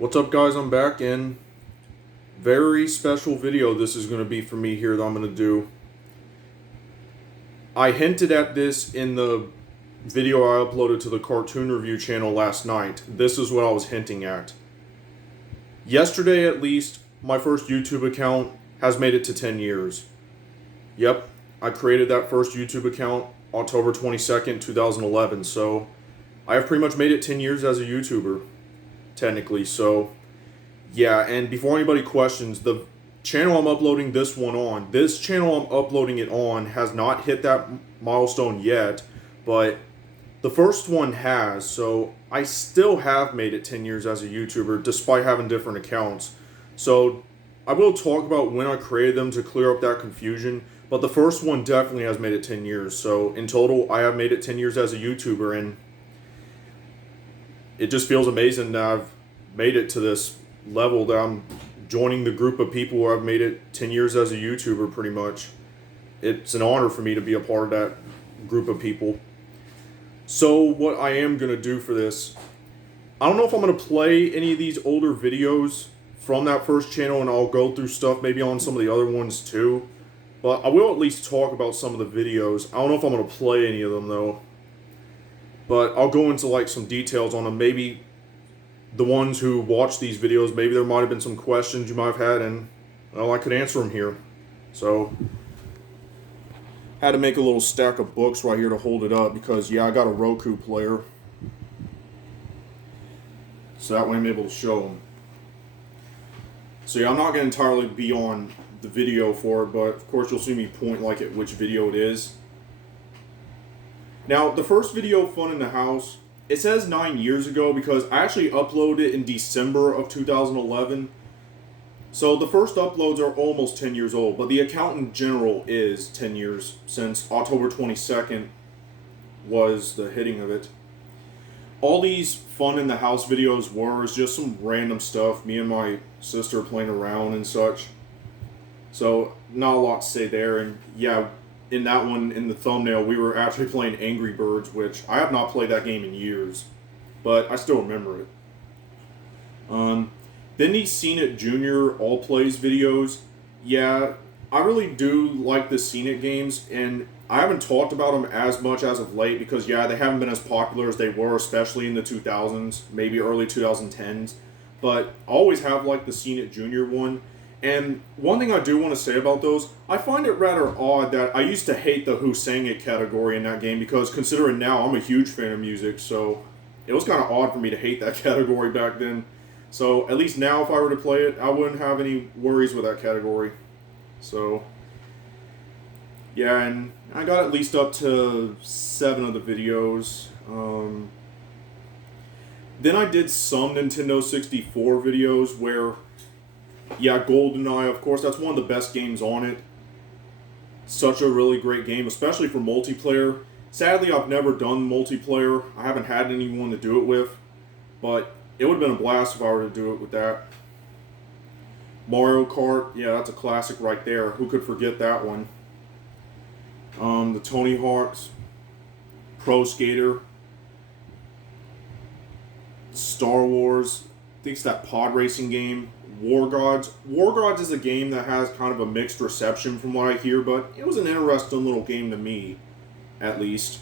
What's up, guys? I'm back, and very special video this is going to be for me here that I'm going to do. I hinted at this in the video I uploaded to the cartoon review channel last night. This is what I was hinting at. Yesterday, at least, my first YouTube account has made it to 10 years. Yep, I created that first YouTube account October 22nd, 2011, so I have pretty much made it 10 years as a YouTuber. Technically, so yeah. And before anybody questions, the channel I'm uploading this channel I'm uploading it on has not hit that milestone yet, but the first one has, so I still have made it 10 years as a YouTuber despite having different accounts. So I will talk about when I created them to clear up that confusion, but the first one definitely has made it 10 years. So in total, I have made it 10 years as a YouTuber, and it just feels amazing that I've made it to this level, that I'm joining the group of people where I've made it 10 years as a YouTuber, pretty much. It's an honor for me to be a part of that group of people. So what I am going to do for this, I don't know if I'm going to play any of these older videos from that first channel, and I'll go through stuff maybe on some of the other ones too. But I will at least talk about some of the videos. I don't know if I'm going to play any of them though. But I'll go into like some details on them. Maybe the ones who watch these videos, maybe there might have been some questions you might have had, and well, I could answer them here. So had to make a little stack of books right here to hold it up because yeah, I got a Roku player, so that way I'm able to show them. So yeah, I'm not going to entirely be on the video for it, but of course you'll see me point like at which video it is. Now, the first video, Fun in the House, it says 9 years ago because I actually uploaded it in December of 2011. So the first uploads are almost 10 years old, but the account in general is 10 years since October 22nd was the hitting of it. All these Fun in the House videos were just some random stuff, me and my sister playing around and such. So not a lot to say there, and yeah, in that one, in the thumbnail, we were actually playing Angry Birds, which I have not played that game in years, but I still remember it. Then these Seen It Junior All Plays videos. Yeah, I really do like the Seen It games, and I haven't talked about them as much as of late because, yeah, they haven't been as popular as they were, especially in the 2000s, maybe early 2010s. But I always have liked the Seen It Junior one. And one thing I do want to say about those, I find it rather odd that I used to hate the Who Sang It category in that game because considering now I'm a huge fan of music, so it was kind of odd for me to hate that category back then. So at least now if I were to play it, I wouldn't have any worries with that category. So yeah, and I got at least up to 7 of the videos. Then I did some Nintendo 64 videos where, yeah, GoldenEye, of course, that's one of the best games on it. Such a really great game, especially for multiplayer. Sadly, I've never done multiplayer. I haven't had anyone to do it with, but it would have been a blast if I were to do it with that. Mario Kart, yeah, that's a classic right there. Who could forget that one? The Tony Hawk's, Pro Skater, Star Wars, I think it's that pod racing game. War Gods. War Gods is a game that has kind of a mixed reception from what I hear, but it was an interesting little game to me, at least.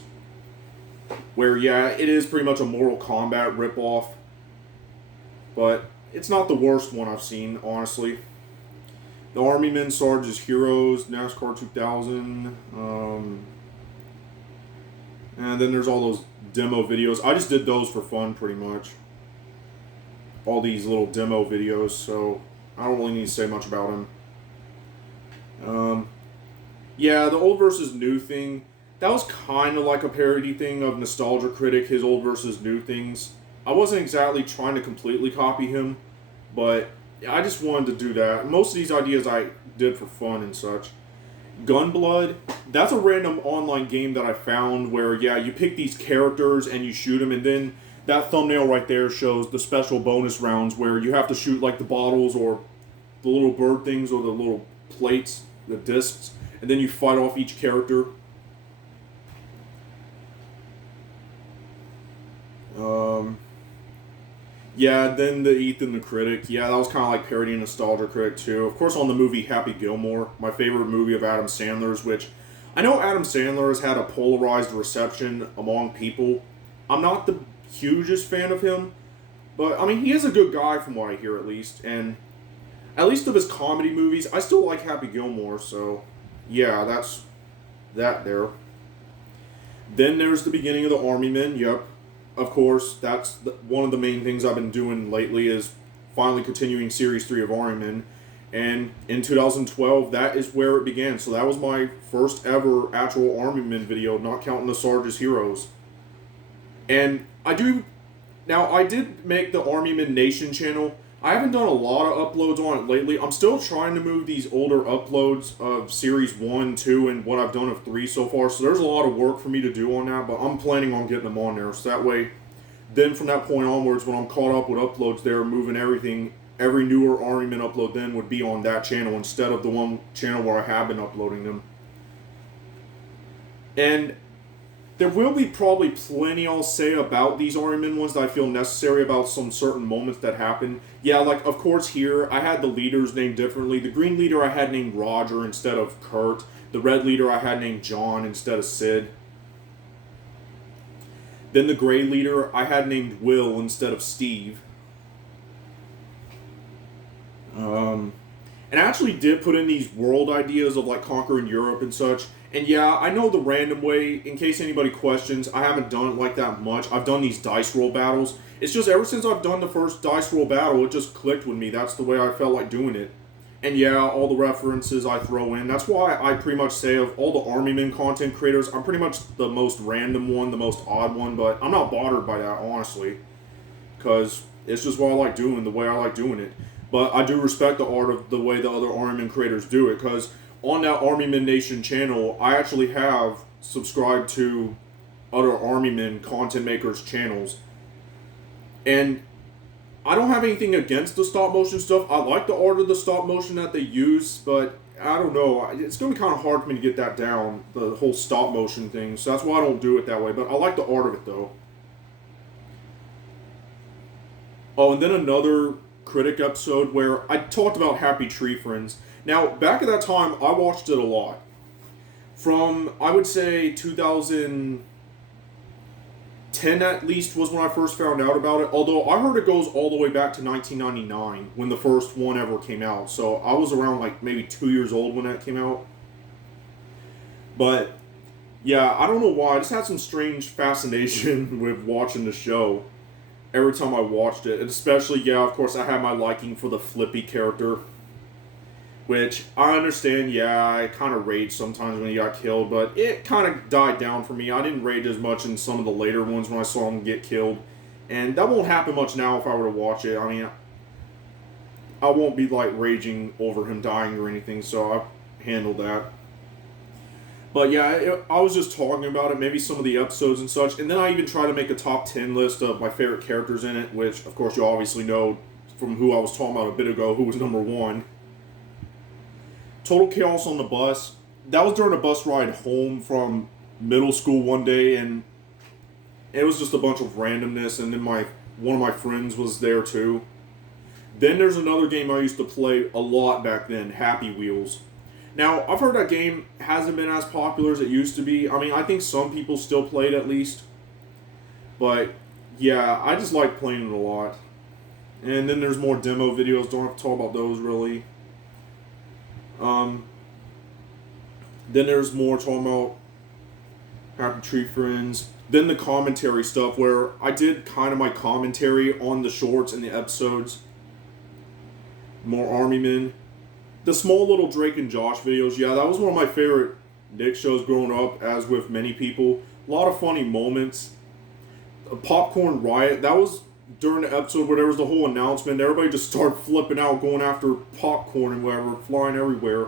Where, yeah, it is pretty much a Mortal Kombat ripoff, but it's not the worst one I've seen, honestly. The Army Men Sarge's Heroes, NASCAR 2000, and then there's all those demo videos. I just did those for fun, pretty much. All these little demo videos, so I don't really need to say much about them. Yeah, the old versus new thing, that was kind of like a parody thing of Nostalgia Critic, his old versus new things. I wasn't exactly trying to completely copy him, but I just wanted to do that. Most of these ideas I did for fun and such. Gunblood, that's a random online game that I found where, yeah, you pick these characters and you shoot them, and then that thumbnail right there shows the special bonus rounds where you have to shoot like the bottles or the little bird things or the little plates, the discs, and then you fight off each character. Yeah, then the Ethan the Critic. Yeah, that was kind of like parodying Nostalgia Critic too. Of course, on the movie Happy Gilmore, my favorite movie of Adam Sandler's, which I know Adam Sandler has had a polarized reception among people. I'm not the hugest fan of him, but I mean, he is a good guy from what I hear at least. And at least of his comedy movies, I still like Happy Gilmore, so yeah, that's that there. Then there's the beginning of the Army Men. Yep, of course, that's one of the main things I've been doing lately is finally continuing Series 3 of Army Men. And in 2012, that is where it began. So that was my first ever actual Army Men video, not counting the Sarge's Heroes. And I did make the Army Men Nation channel. I haven't done a lot of uploads on it lately. I'm still trying to move these older uploads of Series 1, 2, and what I've done of 3 so far. So there's a lot of work for me to do on that, but I'm planning on getting them on there. So that way, then from that point onwards, when I'm caught up with uploads there, moving everything, every newer Army Men upload then would be on that channel instead of the one channel where I have been uploading them. And there will be probably plenty I'll say about these Army Men ones that I feel necessary about some certain moments that happen. Yeah, like, of course, here, I had the leaders named differently. The green leader I had named Roger instead of Kurt. The red leader I had named John instead of Sid. Then the gray leader I had named Will instead of Steve. And I actually did put in these world ideas of, like, conquering Europe and such. And yeah, I know the random way, in case anybody questions, I haven't done it like that much. I've done these dice roll battles. It's just ever since I've done the first dice roll battle, it just clicked with me. That's the way I felt like doing it. And yeah, all the references I throw in. That's why I pretty much say of all the Army Men content creators, I'm pretty much the most random one, the most odd one, but I'm not bothered by that, honestly. Because it's just what I like doing, the way I like doing it. But I do respect the art of the way the other Army Men creators do it, because on that Army Men Nation channel, I actually have subscribed to other Army Men content makers' channels. And I don't have anything against the stop motion stuff. I like the art of the stop motion that they use, but I don't know. It's going to be kind of hard for me to get that down, the whole stop motion thing. So that's why I don't do it that way. But I like the art of it, though. Oh, and then another critic episode where I talked about Happy Tree Friends. Now, back at that time, I watched it a lot. From, I would say, 2010 at least was when I first found out about it. Although, I heard it goes all the way back to 1999, when the first one ever came out. So, I was around, like, maybe 2 years old when that came out. But, yeah, I don't know why. I just had some strange fascination with watching the show every time I watched it. And especially, yeah, of course, I had my liking for the Flippy character. Which, I understand, yeah, I kind of raged sometimes when he got killed, but it kind of died down for me. I didn't rage as much in some of the later ones when I saw him get killed. And that won't happen much now if I were to watch it. I mean, I won't be, like, raging over him dying or anything, so I've handled that. But yeah, I was just talking about it, maybe some of the episodes and such, and then I even tried to make a top 10 list of my favorite characters in it, which, of course, you obviously know from who I was talking about a bit ago, who was number 1. Total Chaos on the Bus. That was during a bus ride home from middle school one day, and it was just a bunch of randomness, and then one of my friends was there too. Then there's another game I used to play a lot back then, Happy Wheels. Now, I've heard that game hasn't been as popular as it used to be. I mean, I think some people still play it at least. But, yeah, I just like playing it a lot. And then there's more demo videos, don't have to talk about those really. Then there's more talking about Happy Tree Friends. Then the commentary stuff where I did kind of my commentary on the shorts and the episodes. More Army Men. The small little Drake and Josh videos, yeah, that was one of my favorite Nick shows growing up, as with many people. A lot of funny moments. A Popcorn Riot, that was during the episode where there was the whole announcement. Everybody just started flipping out, going after popcorn and whatever, flying everywhere.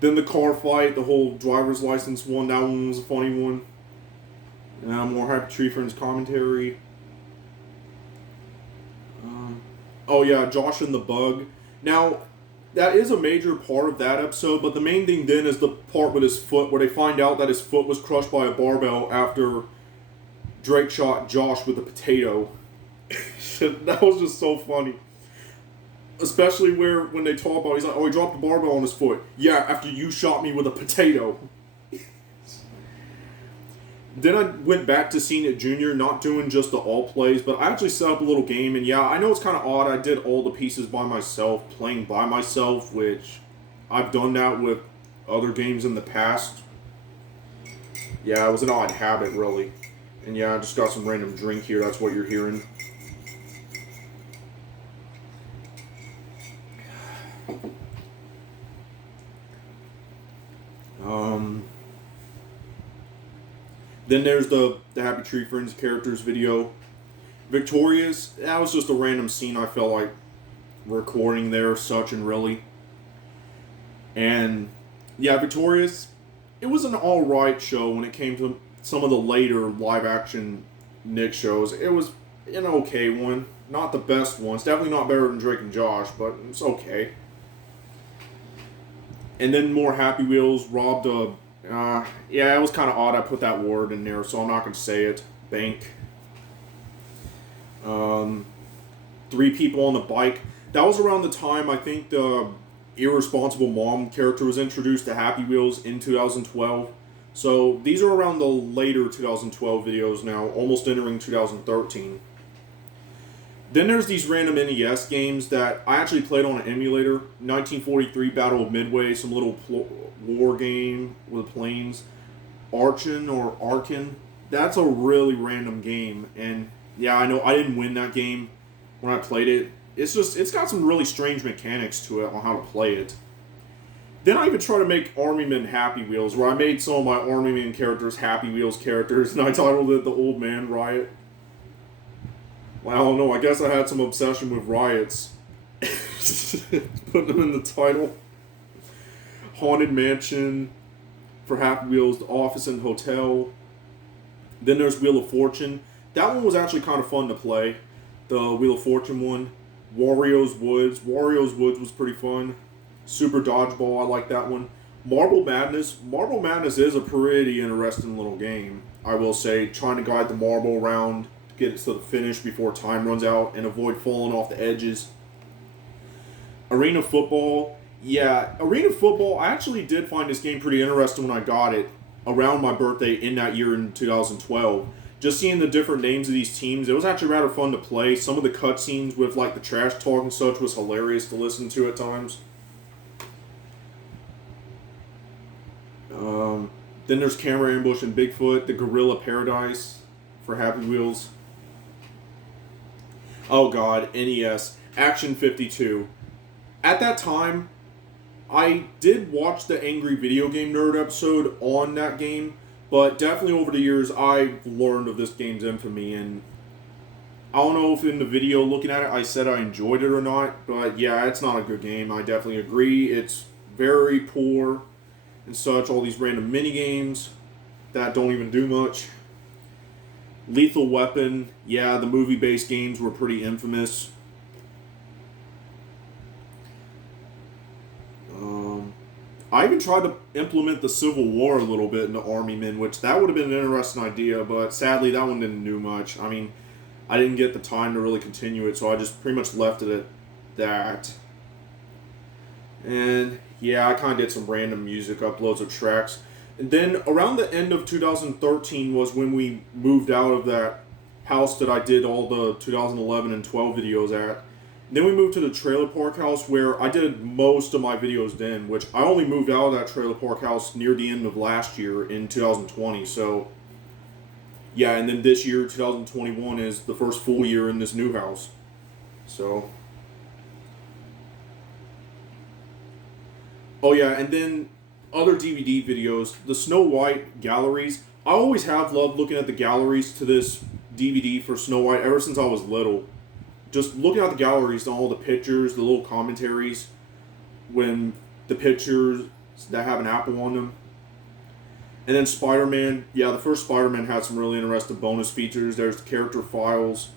Then the car fight, the whole driver's license one, that one was a funny one. And more Happy Tree Friends commentary. Oh yeah, Josh and the Bug. Now, that is a major part of that episode, but the main thing then is the part with his foot, where they find out that his foot was crushed by a barbell after Drake shot Josh with a potato. That was just so funny. Especially when they talk about, he's like, oh, he dropped a barbell on his foot. Yeah, after you shot me with a potato. Then I went back to seeing it junior, not doing just the all plays, but I actually set up a little game, and yeah, I know it's kind of odd. I did all the pieces by myself, playing by myself, which I've done that with other games in the past. Yeah, it was an odd habit, really. And yeah, I just got some random drink here, that's what you're hearing. Then there's the Happy Tree Friends characters video. Victorious, that was just a random scene I felt like recording there, such and really. And yeah, Victorious, it was an alright show when it came to some of the later live action Nick shows. It was an okay one. Not the best one. It's definitely not better than Drake and Josh, but it's okay. And then more Happy Wheels robbed a... yeah, it was kind of odd I put that word in there, so I'm not going to say it. Bank. 3 people on the bike. That was around the time I think the Irresponsible Mom character was introduced to Happy Wheels in 2012. So these are around the later 2012 videos now, almost entering 2013. Then there's these random NES games that I actually played on an emulator. 1943 Battle of Midway, some little war game with planes. Archon or Arkin. That's a really random game. And yeah, I know I didn't win that game when I played it. It's got some really strange mechanics to it on how to play it. Then I even tried to make Army Men Happy Wheels, where I made some of my Army Men characters Happy Wheels characters, and I titled it The Old Man Riot. Well, I don't know, I guess I had some obsession with riots. Putting them in the title. Haunted Mansion for Happy Wheels, The Office and Hotel. Then there's Wheel of Fortune. That one was actually kind of fun to play. The Wheel of Fortune one. Wario's Woods. Wario's Woods was pretty fun. Super Dodgeball, I like that one. Marble Madness. Marble Madness is a pretty interesting little game, I will say. Trying to guide the marble around, get it to the finish before time runs out, and avoid falling off the edges. Arena Football. Yeah, Arena Football, I actually did find this game pretty interesting when I got it around my birthday in that year in 2012. Just seeing the different names of these teams, it was actually rather fun to play. Some of the cutscenes with like the trash talk and such was hilarious to listen to at times. Then there's Camera Ambush and Bigfoot, the Gorilla Paradise for Happy Wheels. Oh god, NES, Action 52. At that time, I did watch the Angry Video Game Nerd episode on that game, but definitely over the years I've learned of this game's infamy, and I don't know if in the video looking at it I said I enjoyed it or not, but yeah, it's not a good game. I definitely agree. It's very poor and such, all these random mini games that don't even do much. Lethal Weapon, yeah, the movie-based games were pretty infamous. I even tried to implement the Civil War a little bit into Army Men, which that would have been an interesting idea, but sadly that one didn't do much. I mean, I didn't get the time to really continue it, so I just pretty much left it at that. And yeah, I kind of did some random music uploads of tracks. And then around the end of 2013 was when we moved out of that house that I did all the 2011 and 12 videos at. And then we moved to the trailer park house where I did most of my videos then, which I only moved out of that trailer park house near the end of last year in 2020. So yeah, and then this year, 2021, is the first full year in this new house. So... oh yeah, and then other DVD videos, the Snow White galleries. I always have loved looking at the galleries to this DVD for Snow White ever since I was little. Just looking at the galleries and all the pictures, the little commentaries, when the pictures that have an apple on them. And then Spider-Man, yeah, the first Spider-Man had some really interesting bonus features. There's the character files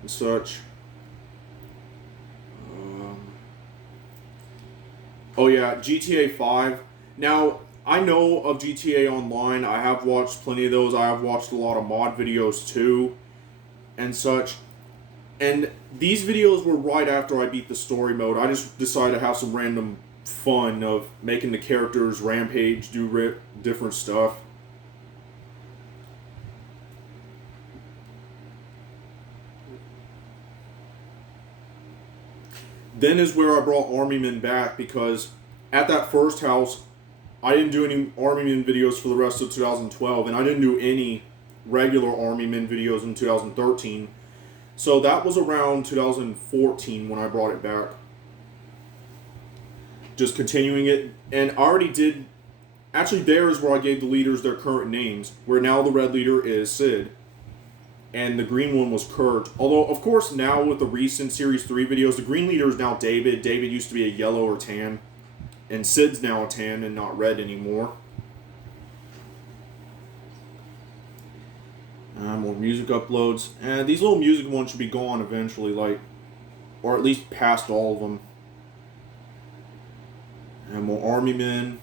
and such. Oh yeah, GTA 5. Now, I know of GTA Online. I have watched plenty of those. I have watched a lot of mod videos too. and such. And these videos were right after I beat the story mode. I just decided to have some random fun of making the characters rampage, do different stuff. Then is where I brought Army Men back, because at that first house, I didn't do any Army Men videos for the rest of 2012, and I didn't do any regular Army Men videos in 2013. So that was around 2014 when I brought it back. Just continuing it. And I already did... Actually, there is where I gave the leaders their current names, where now the red leader is Sid, and the green one was Kurt. Although, of course, now with the recent Series 3 videos, the green leader is now David. David used to be a yellow or tan. And Sid's now a tan and not red anymore. More music uploads. And these little music ones should be gone eventually, like, or at least past all of them. And more Army Men.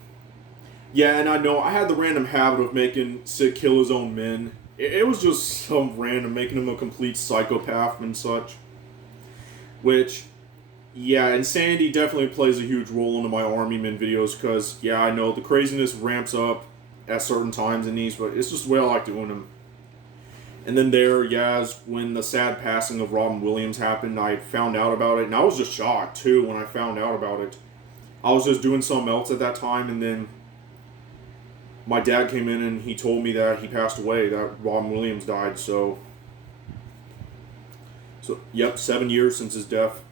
Yeah, and I know I had the random habit of making Sid kill his own men. It was just some random, making him a complete psychopath and such. Which, yeah, insanity definitely plays a huge role into my Army Men videos, because, yeah, I know the craziness ramps up at certain times in these, but it's just the way I like doing them. And then there, yeah, is when the sad passing of Robin Williams happened, I found out about it, and I was just shocked, too, when I found out about it. I was just doing something else at that time, and then my dad came in and he told me that he passed away, that Robin Williams died, so yep, 7 years since his death.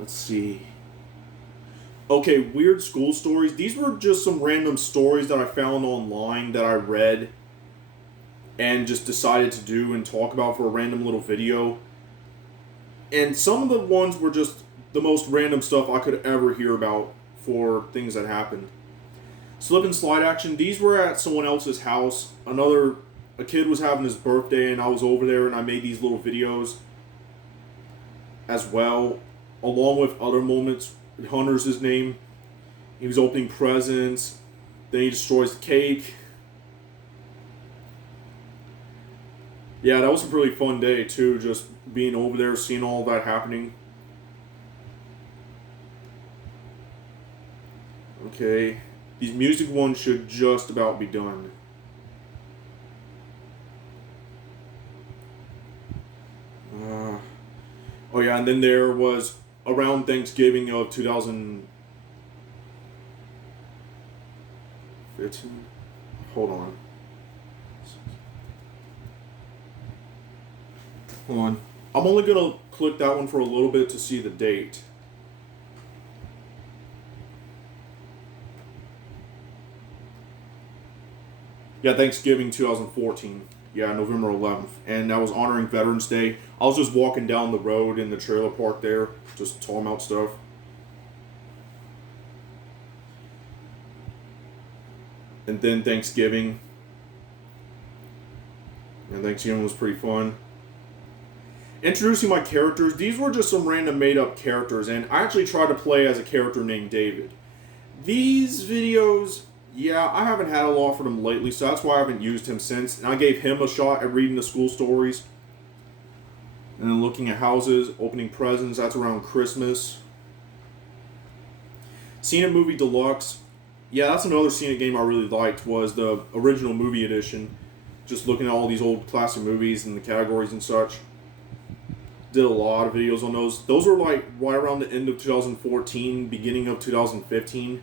Let's see. Okay, weird school stories. These were just some random stories that I found online that I read and just decided to do and talk about for a random little video. And some of the ones were just the most random stuff I could ever hear about for things that happened. Slip and slide action. These were at someone else's house. A kid was having his birthday and I was over there and I made these little videos as well, along with other moments. Hunter's his name. He was opening presents. Then he destroys the cake. Yeah, that was a pretty fun day too, just being over there, seeing all that happening. Okay, these music ones should just about be done. Oh yeah, and then there was around Thanksgiving of 2015. Hold on. Hold on. I'm only gonna click that one for a little bit to see the date. Yeah, Thanksgiving 2014. Yeah, November 11th. And that was honoring Veterans Day. I was just walking down the road in the trailer park there, just talking about stuff. And then Thanksgiving. And Thanksgiving was pretty fun. Introducing my characters. These were just some random made-up characters, and I actually tried to play as a character named David. These videos, yeah, I haven't had a lot for them lately, so that's why I haven't used him since. And I gave him a shot at reading the school stories. And then looking at houses, opening presents, that's around Christmas. Scene It Movie Deluxe. Yeah, that's another Scene It game I really liked, was the original movie edition. Just looking at all these old classic movies and the categories and such. Did a lot of videos on those. Those were like right around the end of 2014, beginning of 2015.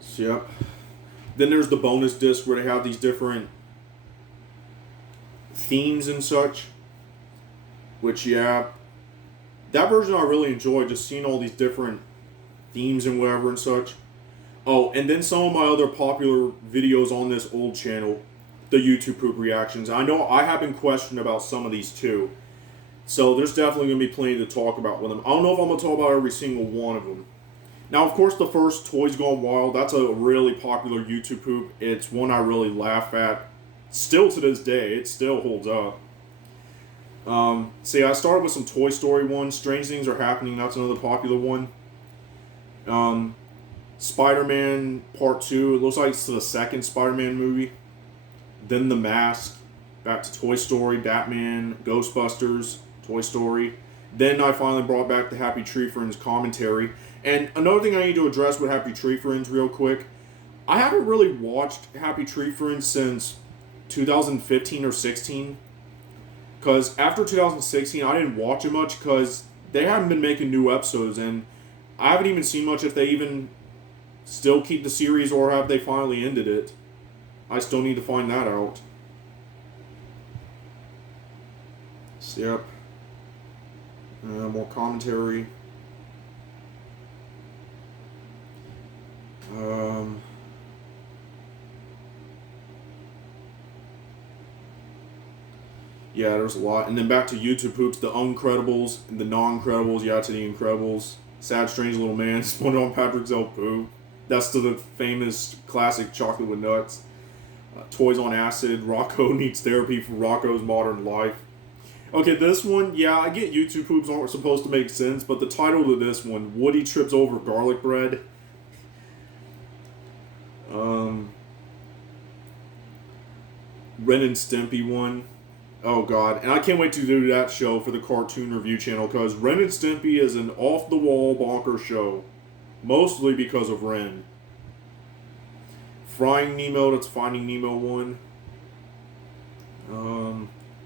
So, yep. Then there's the bonus disc where they have these different themes and such. Which, yeah, that version I really enjoyed, just seeing all these different themes and whatever and such. Oh, and then some of my other popular videos on this old channel, the YouTube poop reactions. I know I have been questioned about some of these too, so there's definitely going to be plenty to talk about with them. I don't know if I'm going to talk about every single one of them. Now, of course, the first Toys Gone Wild, that's a really popular YouTube poop. It's one I really laugh at. Still to this day, it still holds up. See, I started with some Toy Story ones. Strange Things Are Happening, that's another popular one. Spider-Man Part 2, it looks like it's the second Spider-Man movie. Then The Mask, back to Toy Story, Batman, Ghostbusters, Toy Story. Then I finally brought back the Happy Tree Friends commentary. And another thing I need to address with Happy Tree Friends real quick, I haven't really watched Happy Tree Friends since 2015 or 16. Because after 2016, I didn't watch it much because they haven't been making new episodes. And I haven't even seen much if they even still keep the series or have they finally ended it. I still need to find that out. Yep. More commentary. Yeah, there's a lot. And then back to YouTube Poops, the Uncredibles and the Non-Credibles, yeah, to the Incredibles. Sad Strange Little Man, Spawned on Patrick's El Poo. That's to the famous classic Chocolate with Nuts. Toys on Acid, Rocco Needs Therapy for Rocco's Modern Life. Okay, this one, yeah, I get YouTube Poops aren't supposed to make sense, but the title to this one, Woody Trips Over Garlic Bread. Ren and Stimpy one. Oh god, and I can't wait to do that show for the Cartoon Review channel, because Ren and Stimpy is an off-the-wall bonker show. Mostly because of Ren. Frying Nemo, that's Finding Nemo one.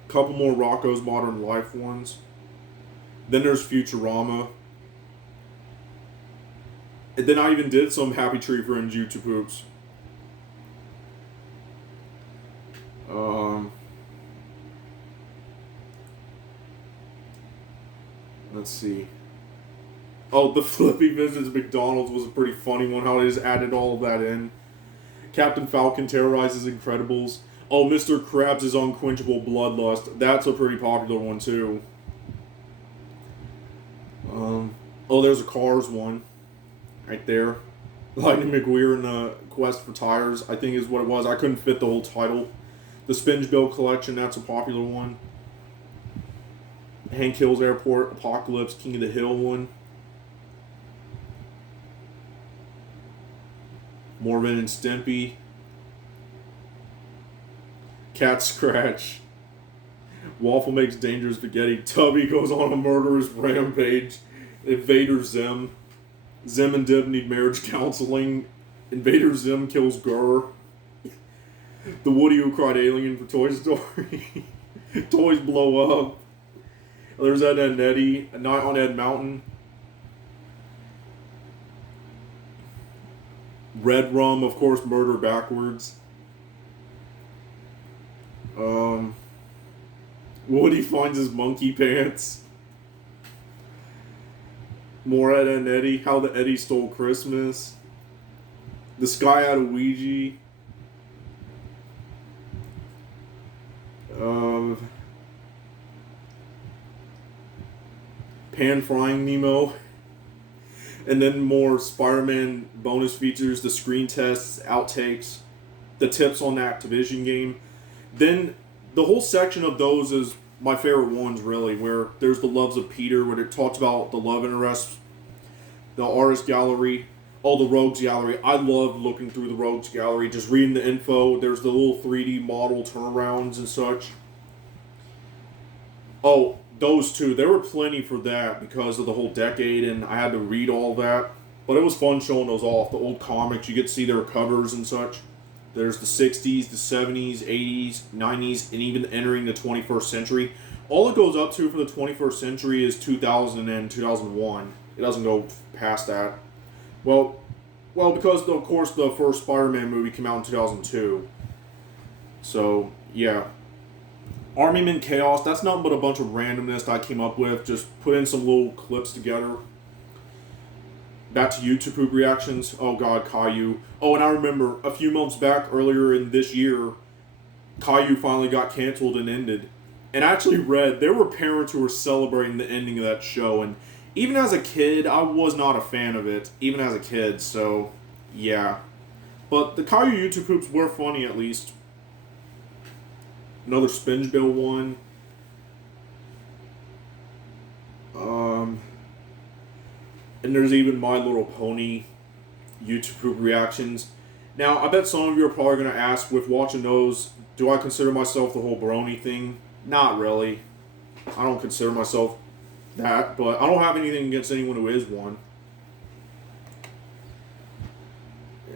Couple more Rocco's Modern Life ones. Then there's Futurama. And then I even did some Happy Tree Friends YouTube Poops. Let's see. Oh, the Flippy Visits McDonald's was a pretty funny one, how they just added all of that in. Captain Falcon Terrorizes Incredibles. Oh, Mr. Krabs' Unquenchable Bloodlust. That's a pretty popular one, too. Oh, there's a Cars one. Right there. Lightning McQueen and the Quest for Tires, I think is what it was. I couldn't fit the whole title. The Spinge Bill Collection, that's a popular one. Hank Hill's Airport, Apocalypse, King of the Hill one. More Ren and Stimpy. Cat Scratch. Waffle Makes Dangerous Spaghetti. Tubby Goes on a Murderous Rampage. Invader Zim. Zim and Dib Need Marriage Counseling. Invader Zim Kills Gurr. The Woody Who Cried Alien for Toy Story. Toys Blow Up. There's Ed and Eddie. A Night on Ed Mountain. Red Rum, of course, Murder Backwards. Woody Finds His Monkey Pants. More Ed and Eddie. How the Eddie Stole Christmas. The Sky Out of Ouija. Pan Frying Nemo. And then more Spider-Man bonus features, the screen tests, outtakes, the tips on the Activision game. Then the whole section of those is my favorite ones, really, where there's the Loves of Peter, where it talks about the love interests, the artist gallery, all the rogues gallery. I love looking through the rogues gallery, just reading the info. There's the little 3D model turnarounds and such. Oh, those two, there were plenty for that because of the whole decade, and I had to read all that. But it was fun showing those off. The old comics, you get to see their covers and such. There's the 60s, the 70s, 80s, 90s, and even entering the 21st century. All it goes up to for the 21st century is 2000 and 2001. It doesn't go past that. Well, because, of course, the first Spider-Man movie came out in 2002. So, yeah. Army Men Chaos, that's nothing but a bunch of randomness that I came up with. Just put in some little clips together. Back to YouTube poop reactions. Oh god, Caillou. Oh, and I remember a few months back, earlier in this year, Caillou finally got canceled and ended. And I actually read there were parents who were celebrating the ending of that show. And even as a kid, I was not a fan of it. Even as a kid, so yeah. But the Caillou YouTube poops were funny at least. Another Spinge Bill one. And there's even My Little Pony YouTube reactions. Now, I bet some of you are probably going to ask, with watching those, do I consider myself the whole brony thing? Not really. I don't consider myself that, but I don't have anything against anyone who is one.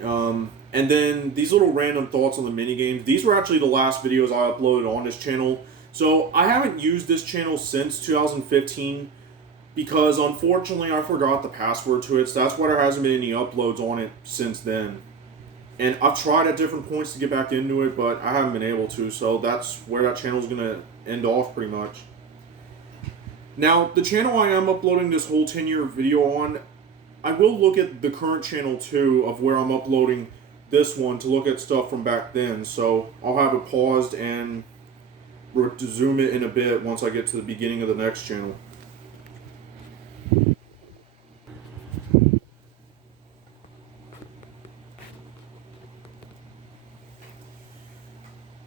And then these little random thoughts on the minigames. These were actually the last videos I uploaded on this channel. So I haven't used this channel since 2015 because unfortunately I forgot the password to it. So that's why there hasn't been any uploads on it since then. And I've tried at different points to get back into it, but I haven't been able to. So that's where that channel is going to end off pretty much. Now, the channel I am uploading this whole 10-year video on, I will look at the current channel too of where I'm uploading this one to look at stuff from back then. So I'll have it paused and resume it in a bit once I get to the beginning of the next channel.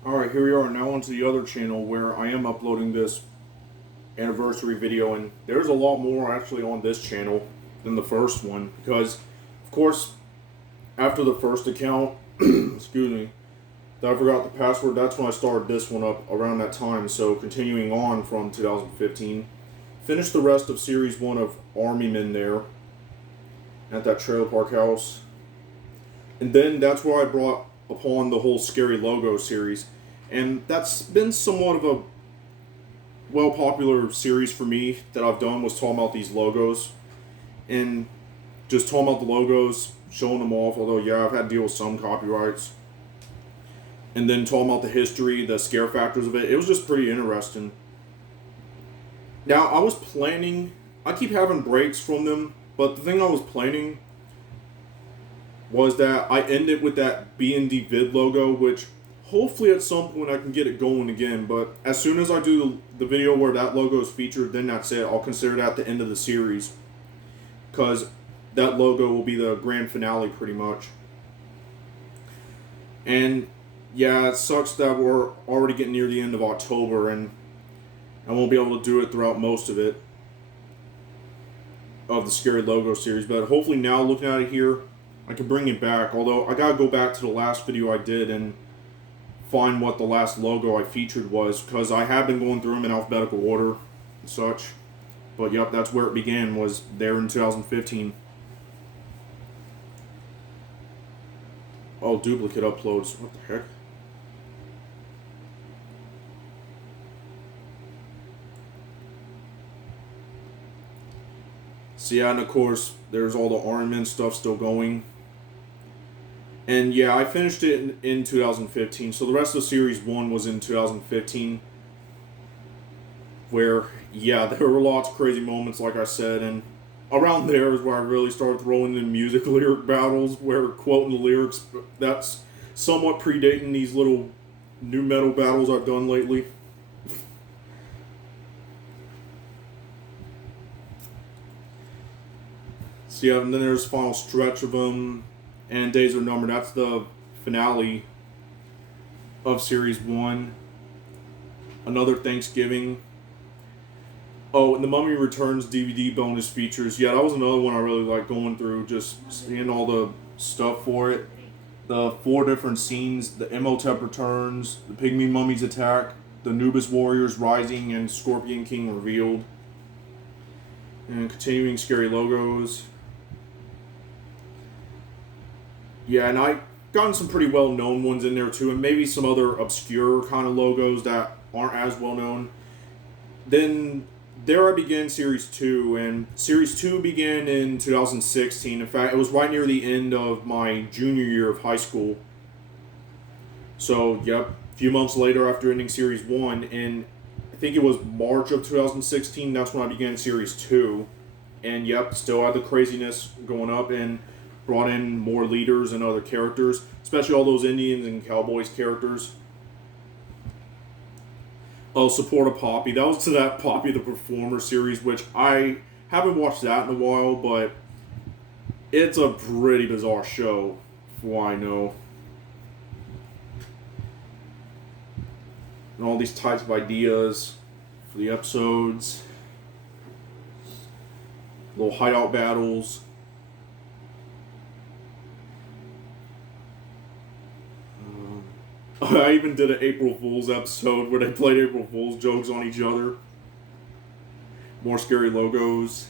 Alright, here we are now onto the other channel where I am uploading this anniversary video, and there's a lot more actually on this channel than the first one because, of course, after the first account, excuse me, that I forgot the password, that's when I started this one up around that time. So continuing on from 2015, finished the rest of Series 1 of Army Men there at that trailer park house. And then that's where I brought upon the whole Scary Logo series. And that's been somewhat of a well-popular series for me that I've done, was talking about these logos. And just talking about the logos, showing them off, although yeah, I've had to deal with some copyrights. And then talking about the history, the scare factors of it. It was just pretty interesting. Now, I was planning, I keep having breaks from them, but the thing I was planning was that I ended with that B&D vid logo, which hopefully at some point I can get it going again. But as soon as I do the video where that logo is featured, then that's it. I'll consider that the end of the series, because that logo will be the grand finale pretty much. And yeah, it sucks that we're already getting near the end of October and I won't be able to do it throughout most of it, of the Scary Logo series. But hopefully now, looking at it here, I can bring it back. Although I gotta go back to the last video I did and find what the last logo I featured was, because I have been going through them in alphabetical order and such. But yep, that's where it began, was there in 2015. Oh, duplicate uploads. What the heck? So yeah, and of course, there's all the ornament stuff still going. And yeah, I finished it in 2015. So the rest of Series 1 was in 2015. Where, yeah, there were lots of crazy moments, like I said. And around there is where I really started throwing in music lyric battles, where quoting the lyrics, that's somewhat predating these little new metal battles I've done lately. So yeah, and then there's Final Stretch of them, and Days Are Numbered. That's the finale of Series 1. Another Thanksgiving. Oh, and the Mummy Returns DVD bonus features. Yeah, that was another one I really liked going through, just seeing all the stuff for it. The 4 different scenes, the Imhotep Returns, the Pygmy Mummies Attack, the Anubis Warriors Rising, and Scorpion King Revealed. And continuing Scary Logos. Yeah, and I gotten some pretty well-known ones in there too, and maybe some other obscure kind of logos that aren't as well-known. Then there I began Series 2, and Series 2 began in 2016. In fact, it was right near the end of my junior year of high school. So, yep, a few months later after ending Series 1, and I think it was March of 2016, that's when I began Series 2. And yep, still had the craziness going up, and brought in more leaders and other characters, especially all those Indians and Cowboys characters. Oh, Support a Poppy. That was to that Poppy the Performer series, which I haven't watched that in a while, but it's a pretty bizarre show, for what I know. And all these types of ideas for the episodes. Little hideout battles. I even did an April Fool's episode where they played April Fool's jokes on each other. More scary logos.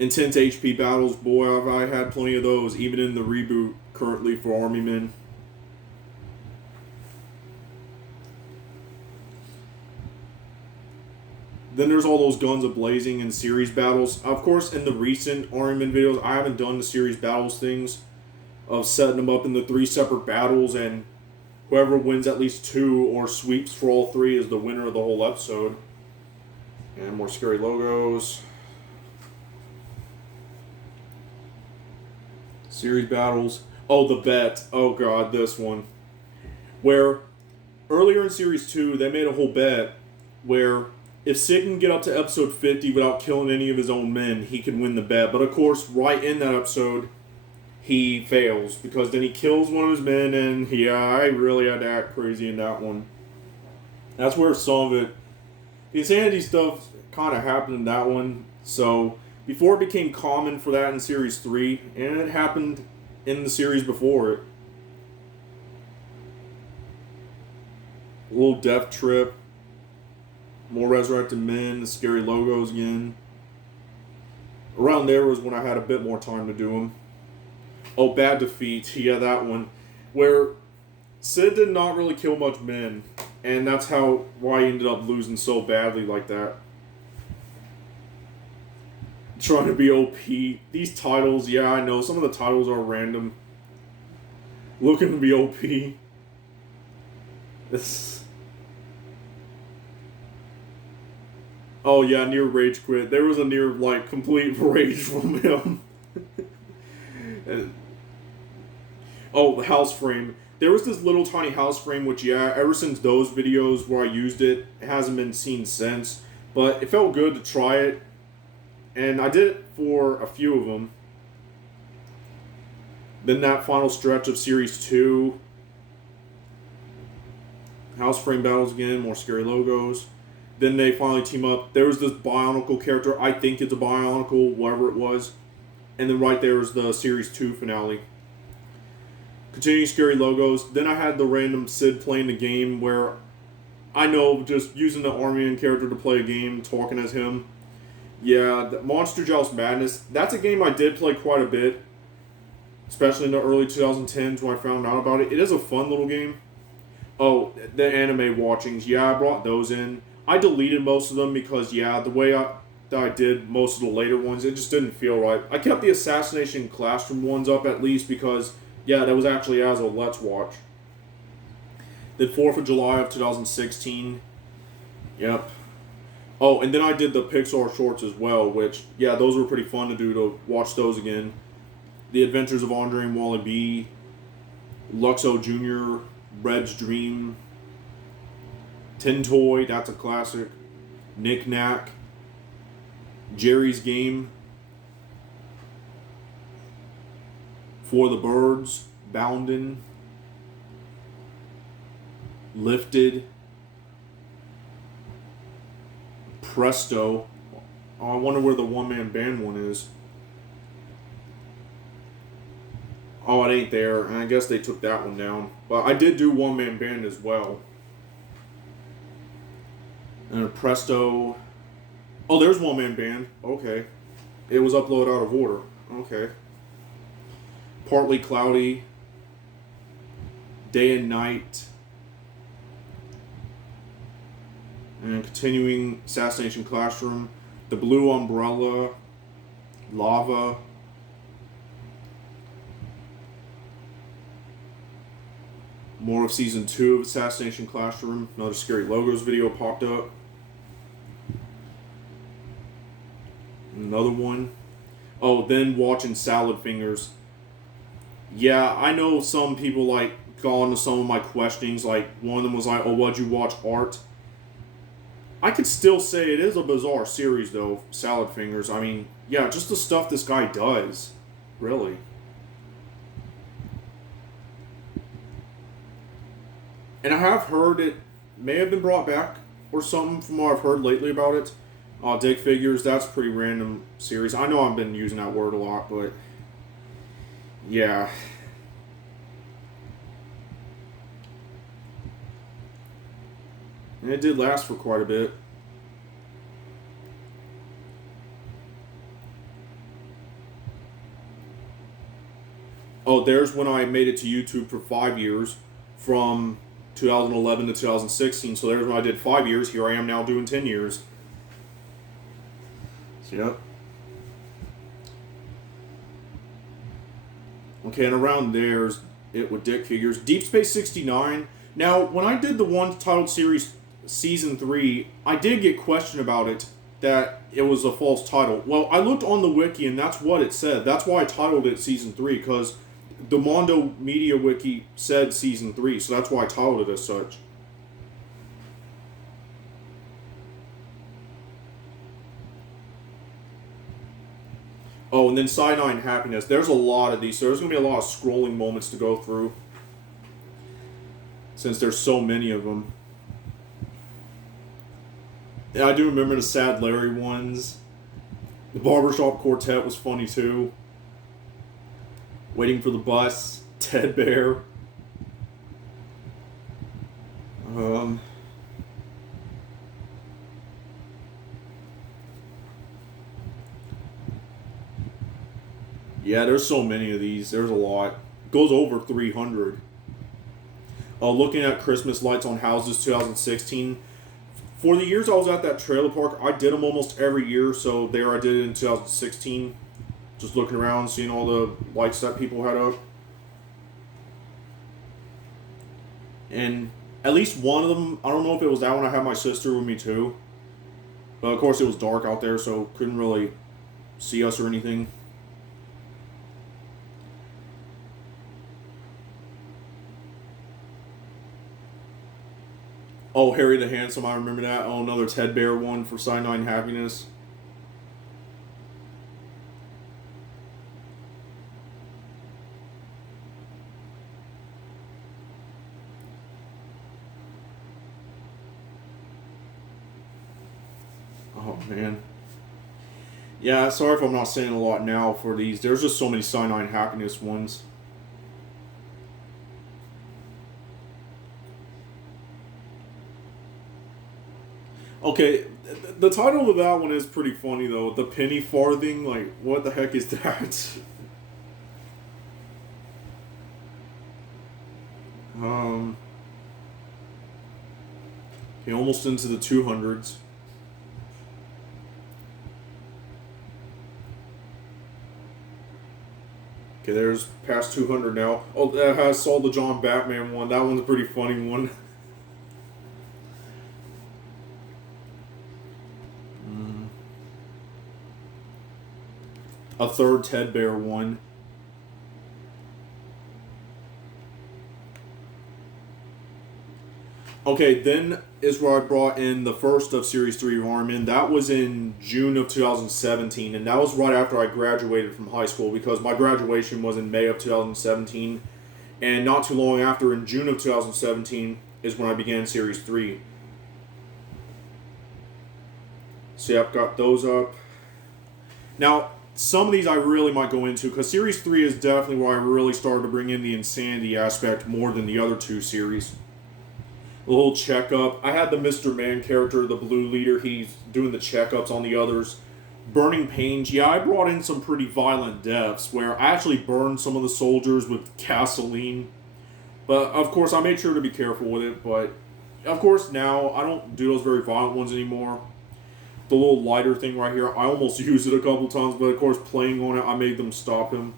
Intense HP battles. Boy, have I had plenty of those, even in the reboot currently for Army Men. Then there's all those guns a-blazing and series battles. Of course, in the recent Army Men videos, I haven't done the series battles things of setting them up into 3 separate battles, and whoever wins at least 2 or sweeps for all 3 is the winner of the whole episode. And more scary logos. Series battles. Oh, the bet. Oh god, this one. Where earlier in Series 2, they made a whole bet where if Sid can get up to episode 50 without killing any of his own men, he can win the bet. But of course, right in that episode, he fails, because then he kills one of his men, and yeah, I really had to act crazy in that one. That's where some of it, the insanity stuff kind of happened in that one. So before it became common for that in Series 3, and it happened in the series before it. A little death trip. More resurrected men, the scary logos again. Around there was when I had a bit more time to do them. Oh, Bad Defeat. Yeah, that one. Where Sid did not really kill much men. And that's why he ended up losing so badly like that. Trying to be OP. These titles, yeah, I know. Some of the titles are random. Looking to be OP. Oh yeah, near rage quit. There was a near, complete rage from him. Oh, the house frame. There was this little tiny house frame, which, yeah, ever since those videos where I used it, it hasn't been seen since. But it felt good to try it. And I did it for a few of them. Then that final stretch of Series 2. House frame battles again, more scary logos. Then they finally team up. There was this Bionicle character. I think it's a Bionicle, whatever it was. And then right there was the Series 2 finale. Continuing scary logos. Then I had the random Sid playing the game where I know just using the Army character to play a game, talking as him. Yeah, the Monster Joust Madness. That's a game I did play quite a bit. Especially in the early 2010s when I found out about it. It is a fun little game. Oh, the anime watchings. Yeah, I brought those in. I deleted most of them because, yeah, the way that I did most of the later ones, it just didn't feel right. I kept the Assassination Classroom ones up at least because, yeah, that was actually as a Let's Watch. Then 4th of July of 2016. Yep. Oh, and then I did the Pixar shorts as well, which, yeah, those were pretty fun to do, to watch those again. The Adventures of Andre and Wally B. Luxo Jr., Red's Dream. Tin Toy, that's a classic. Knick Knack. Jerry's Game. For the Birds. Boundin'. Lifted. Presto. Oh, I wonder where the one-man band one is. Oh, it ain't there. And I guess they took that one down. But I did do one-man band as well. And a Presto. Oh, there's one-man band. Okay. It was uploaded out of order. Okay. Partly Cloudy. Day and Night. And continuing Assassination Classroom. The Blue Umbrella. Lava. More of Season 2 of Assassination Classroom. Another Scary Logos video popped up. Another one. Oh, then watching Salad Fingers. Yeah, I know some people got on to some of my questionings. One of them was like, oh, why'd you watch Art? I could still say it is a bizarre series, though, Salad Fingers. I mean, yeah, just the stuff this guy does. Really. And I have heard it may have been brought back or something from what I've heard lately about it. Dick figures, that's a pretty random series. I know I've been using that word a lot, but yeah. And it did last for quite a bit. Oh, there's when I made it to YouTube for 5 years, from 2011 to 2016. So there's when I did 5 years. Here I am now doing 10 years. So, yep. Okay, and around there's it with Dick figures. Deep Space 69. Now, when I did the Untitled series Season 3, I did get questioned about it, that it was a false title. Well, I looked on the wiki, and that's what it said. That's why I titled it Season 3, because the Mondo Media Wiki said Season 3, so that's why I titled it as such. Oh, and then Cyanide Happiness. There's a lot of these, so there's going to be a lot of scrolling moments to go through, since there's so many of them. Yeah, I do remember the Sad Larry ones. The Barbershop Quartet was funny too. Waiting for the Bus. Ted Bear. Yeah, there's so many of these. There's a lot. Goes over 300. Looking at Christmas lights on houses 2016. For the years I was at that trailer park, I did them almost every year. So there I did it in 2016. Just looking around, seeing all the lights that people had up. And at least one of them, I don't know if it was that one, I had my sister with me too. But of course it was dark out there, so couldn't really see us or anything. Oh, Harry the Handsome, I remember that. Oh, another Ted Bear one for Cyanide Happiness. Oh, man. Yeah, sorry if I'm not saying a lot now for these. There's just so many Cyanide Happiness ones. Okay, the title of that one is pretty funny though. The penny farthing, like, what the heck is that? Okay, almost into the 200s. Okay, there's past 200 now. Oh, that has Saul the John Batman one. That one's a pretty funny one. A third Ted Bear one. Okay, then is where I brought in the first of Series 3 Armin. That was in June of 2017, and that was right after I graduated from high school, because my graduation was in May of 2017, and not too long after, in June of 2017, is when I began Series 3. So yep, got those up. Now, some of these I really might go into, because Series 3 is definitely where I really started to bring in the insanity aspect more than the other two series. A little checkup. I had the Mr. Man character, the blue leader, he's doing the checkups on the others. Burning pains. Yeah, I brought in some pretty violent deaths, where I actually burned some of the soldiers with gasoline. But, of course, I made sure to be careful with it, but, of course, now I don't do those very violent ones anymore. The little lighter thing right here, I almost used it a couple times, but of course playing on it, I made them stop him.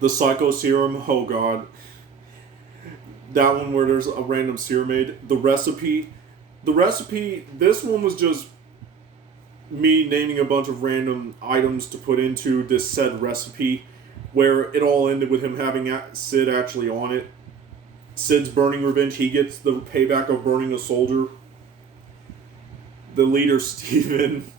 The Psycho Serum, oh god. That one where there's a random serum made. The recipe, this one was just me naming a bunch of random items to put into this said recipe, where it all ended with him having Sid actually on it. Sid's burning revenge, he gets the payback of burning a soldier. The leader, Steven.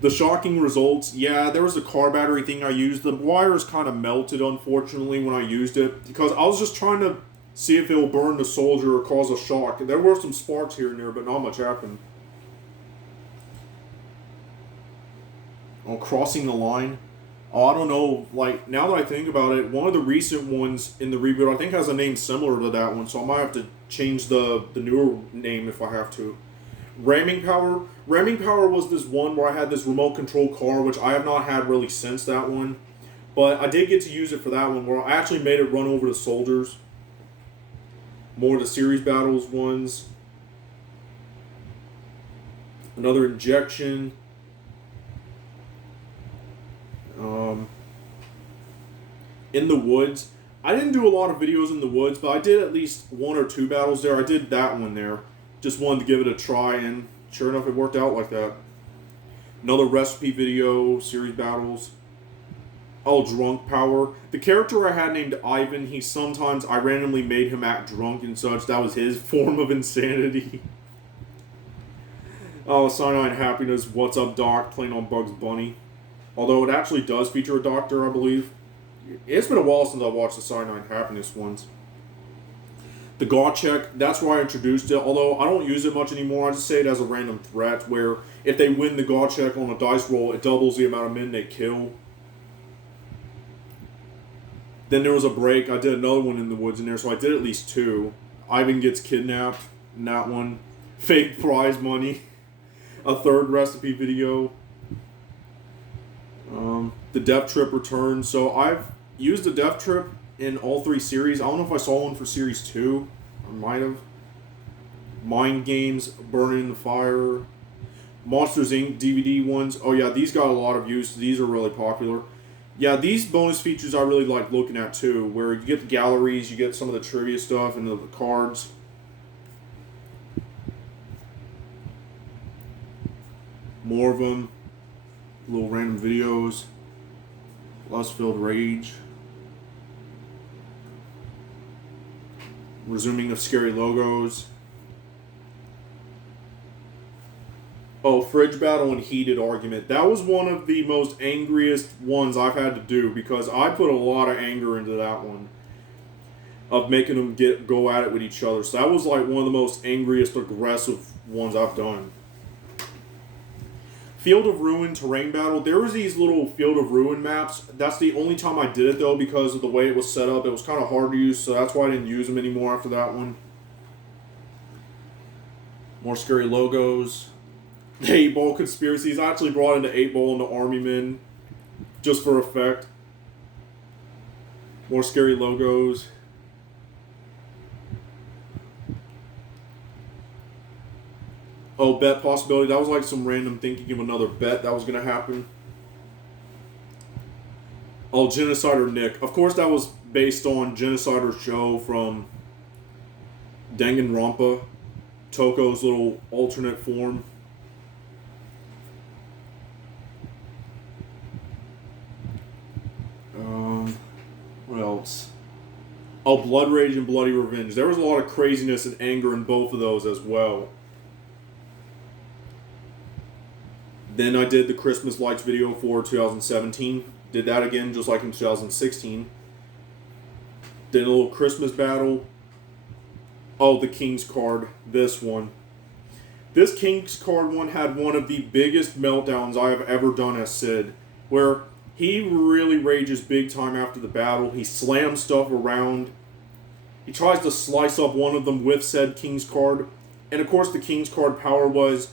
The shocking results. Yeah, there was a car battery thing I used. The wires kind of melted, unfortunately, when I used it, because I was just trying to see if it will burn the soldier or cause a shock. There were some sparks here and there, but not much happened. on crossing the line. Oh, I don't know. Like, now that I think about it, one of the recent ones in the reboot, I think, has a name similar to that one, so I might have to change the newer name if I have to. Ramming Power. Ramming Power was this one where I had this remote control car, which I have not had really since that one. But I did get to use it for that one, where I actually made it run over the soldiers. More of the series battles ones. Another injection. In the woods. I didn't do a lot of videos in the woods, but I did at least 1 or 2 battles there. I did that one there. Just wanted to give it a try, and sure enough, it worked out like that. Another recipe video, series battles. Oh, Drunk Power. The character I had named Ivan, I randomly made him act drunk and such. That was his form of insanity. Oh, Cyanide Happiness, What's Up Doc, playing on Bugs Bunny. Although it actually does feature a doctor, I believe. It's been a while since I watched the Cyanide Happiness ones. The God Check, that's where I introduced it. Although I don't use it much anymore, I just say it as a random threat where if they win the God Check on a dice roll, it doubles the amount of men they kill. Then there was a break. I did another one in the woods in there, so I did at least 2. Ivan gets kidnapped in that one. Fake prize money. A third recipe video. The Death Trip returns. So I've used the Death Trip in all 3 series. I don't know if I saw one for series 2. I might have. Mind Games, Burning in the Fire. Monsters Inc. DVD ones. Oh yeah, these got a lot of use. These are really popular. Yeah, these bonus features I really like looking at too, where you get the galleries, you get some of the trivia stuff and the cards. More of them. Little random videos. Lust-Filled Rage. Resuming of Scary Logos. Oh, Fridge Battle and Heated Argument. That was one of the most angriest ones I've had to do because I put a lot of anger into that one. Of making them go at it with each other. So that was like one of the most angriest, aggressive ones I've done. Field of Ruin Terrain Battle. There was these little Field of Ruin maps. That's the only time I did it though because of the way it was set up. It was kind of hard to use, so that's why I didn't use them anymore after that one. More Scary Logos. The 8-Ball Conspiracies. I actually brought in the 8-Ball and the Army Men just for effect. More Scary Logos. Oh, Bet Possibility. That was like some random thinking of another bet that was going to happen. Oh, Genocider Nick. Of course, that was based on Genocider's show from Danganronpa. Toko's little alternate form. What else? Oh, Blood Rage and Bloody Revenge. There was a lot of craziness and anger in both of those as well. Then I did the Christmas Lights video for 2017. Did that again, just like in 2016. Then a little Christmas battle. Oh, the King's card. This one. This King's card one had one of the biggest meltdowns I have ever done as Sid. Where he really rages big time after the battle. He slams stuff around. He tries to slice up one of them with said King's card. And of course the King's card power was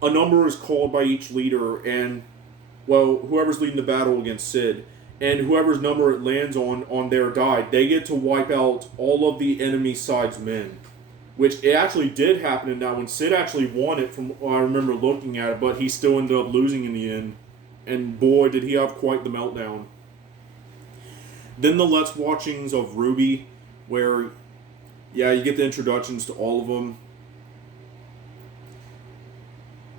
a number is called by each leader and, well, whoever's leading the battle against Sid. And whoever's number it lands on their die, they get to wipe out all of the enemy side's men. Which it actually did happen in that one. Sid actually won it from what I remember looking at it, but he still ended up losing in the end. And boy, did he have quite the meltdown. Then the Let's Watchings of Ruby, where, yeah, you get the introductions to all of them.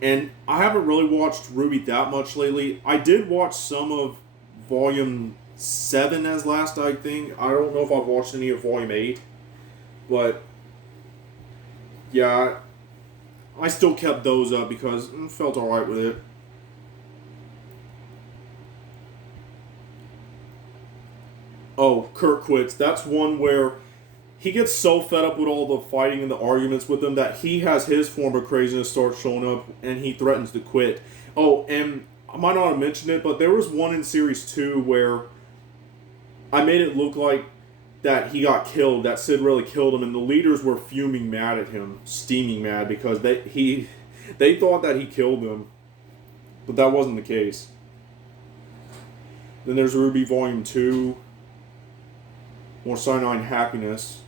And I haven't really watched Ruby that much lately. I did watch some of Volume 7 as last, I think. I don't know if I've watched any of Volume 8. But, yeah, I still kept those up because I felt alright with it. Oh, Kurt Quits. That's one where he gets so fed up with all the fighting and the arguments with them that he has his form of craziness start showing up and he threatens to quit. Oh, and I might not have mentioned it, but there was one in series 2 where I made it look like that he got killed, that Sid really killed him, and the leaders were fuming mad at him, steaming mad, because they thought that he killed them, but that wasn't the case. Then there's Ruby Volume 2, more Cyanide Happiness.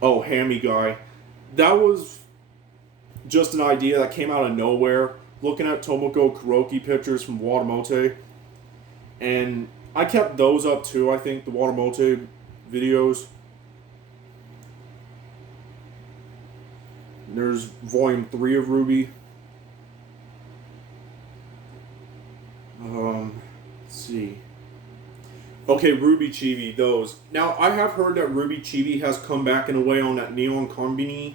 Oh, Hammy Guy. That was just an idea that came out of nowhere, looking at Tomoko Kuroki pictures from Watamote, and I kept those up too, I think, the Watamote videos. There's Volume 3 of Ruby. Let's see. Okay, Ruby Chibi, those. Now, I have heard that Ruby Chibi has come back in a way on that Neon Combini,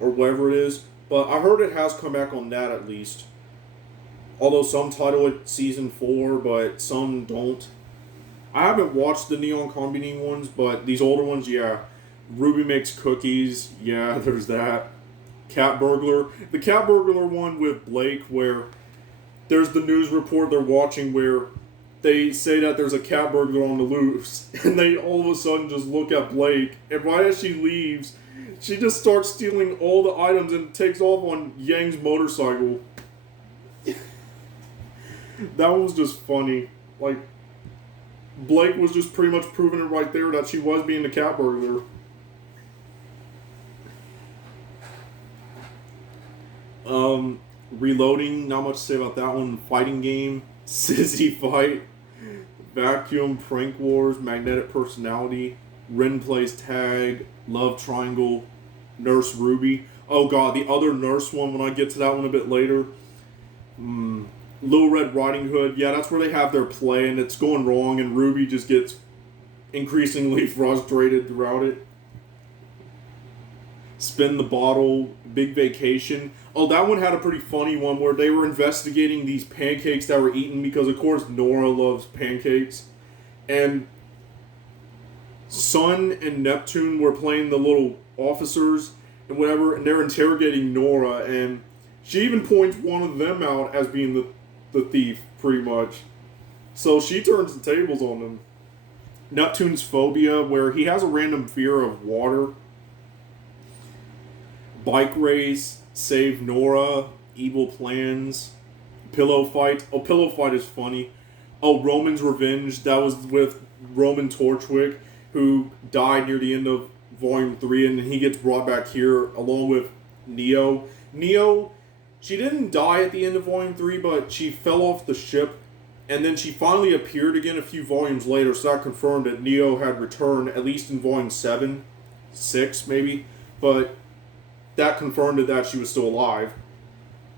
or whatever it is, but I heard it has come back on that at least. Although some title it Season 4, but some don't. I haven't watched the Neon Combini ones, but these older ones, yeah. Ruby Makes Cookies, yeah, there's that. Cat Burglar. The Cat Burglar one with Blake, where there's the news report they're watching where they say that there's a cat burglar on the loose, and they all of a sudden just look at Blake, and right as she leaves, she just starts stealing all the items and takes off on Yang's motorcycle. That was just funny. Like, Blake was just pretty much proving it right there that she was being the cat burglar. Reloading, not much to say about that one. Fighting Game, Sissy Fight, Vacuum, Prank Wars, Magnetic Personality, Ren Plays Tag, Love Triangle, Nurse Ruby. Oh god, the other nurse one, when I get to that one a bit later. Little Red Riding Hood, yeah, that's where they have their play, and it's going wrong, and Ruby just gets increasingly frustrated throughout it. Spin the Bottle, Big Vacation. Oh, that one had a pretty funny one where they were investigating these pancakes that were eaten because, of course, Nora loves pancakes. And Sun and Neptune were playing the little officers and whatever, and they're interrogating Nora, and she even points one of them out as being the thief, pretty much. So she turns the tables on them. Neptune's Phobia, where he has a random fear of water. Bike Race, Save Nora, Evil Plans, Pillow Fight. Oh, Pillow Fight is funny. Oh, Roman's Revenge. That was with Roman Torchwick, who died near the end of Volume 3, and he gets brought back here along with Neo. Neo, she didn't die at the end of Volume 3, but she fell off the ship, and then she finally appeared again a few volumes later, so that confirmed that Neo had returned, at least in Volume 7, 6 maybe, but that confirmed that she was still alive.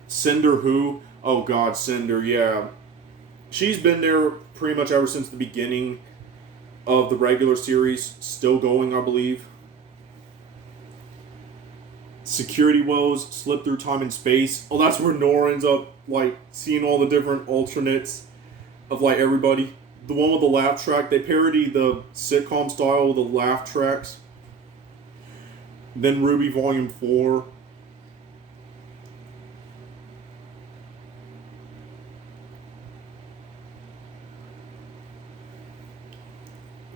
Cinder Who? Oh god, Cinder, yeah. She's been there pretty much ever since the beginning of the regular series. Still going, I believe. Security Woes, Slip Through Time and Space. Oh, that's where Nora ends up, like, seeing all the different alternates of, like, everybody. The one with the laugh track, they parody the sitcom style with the laugh tracks. Then Ruby Volume 4.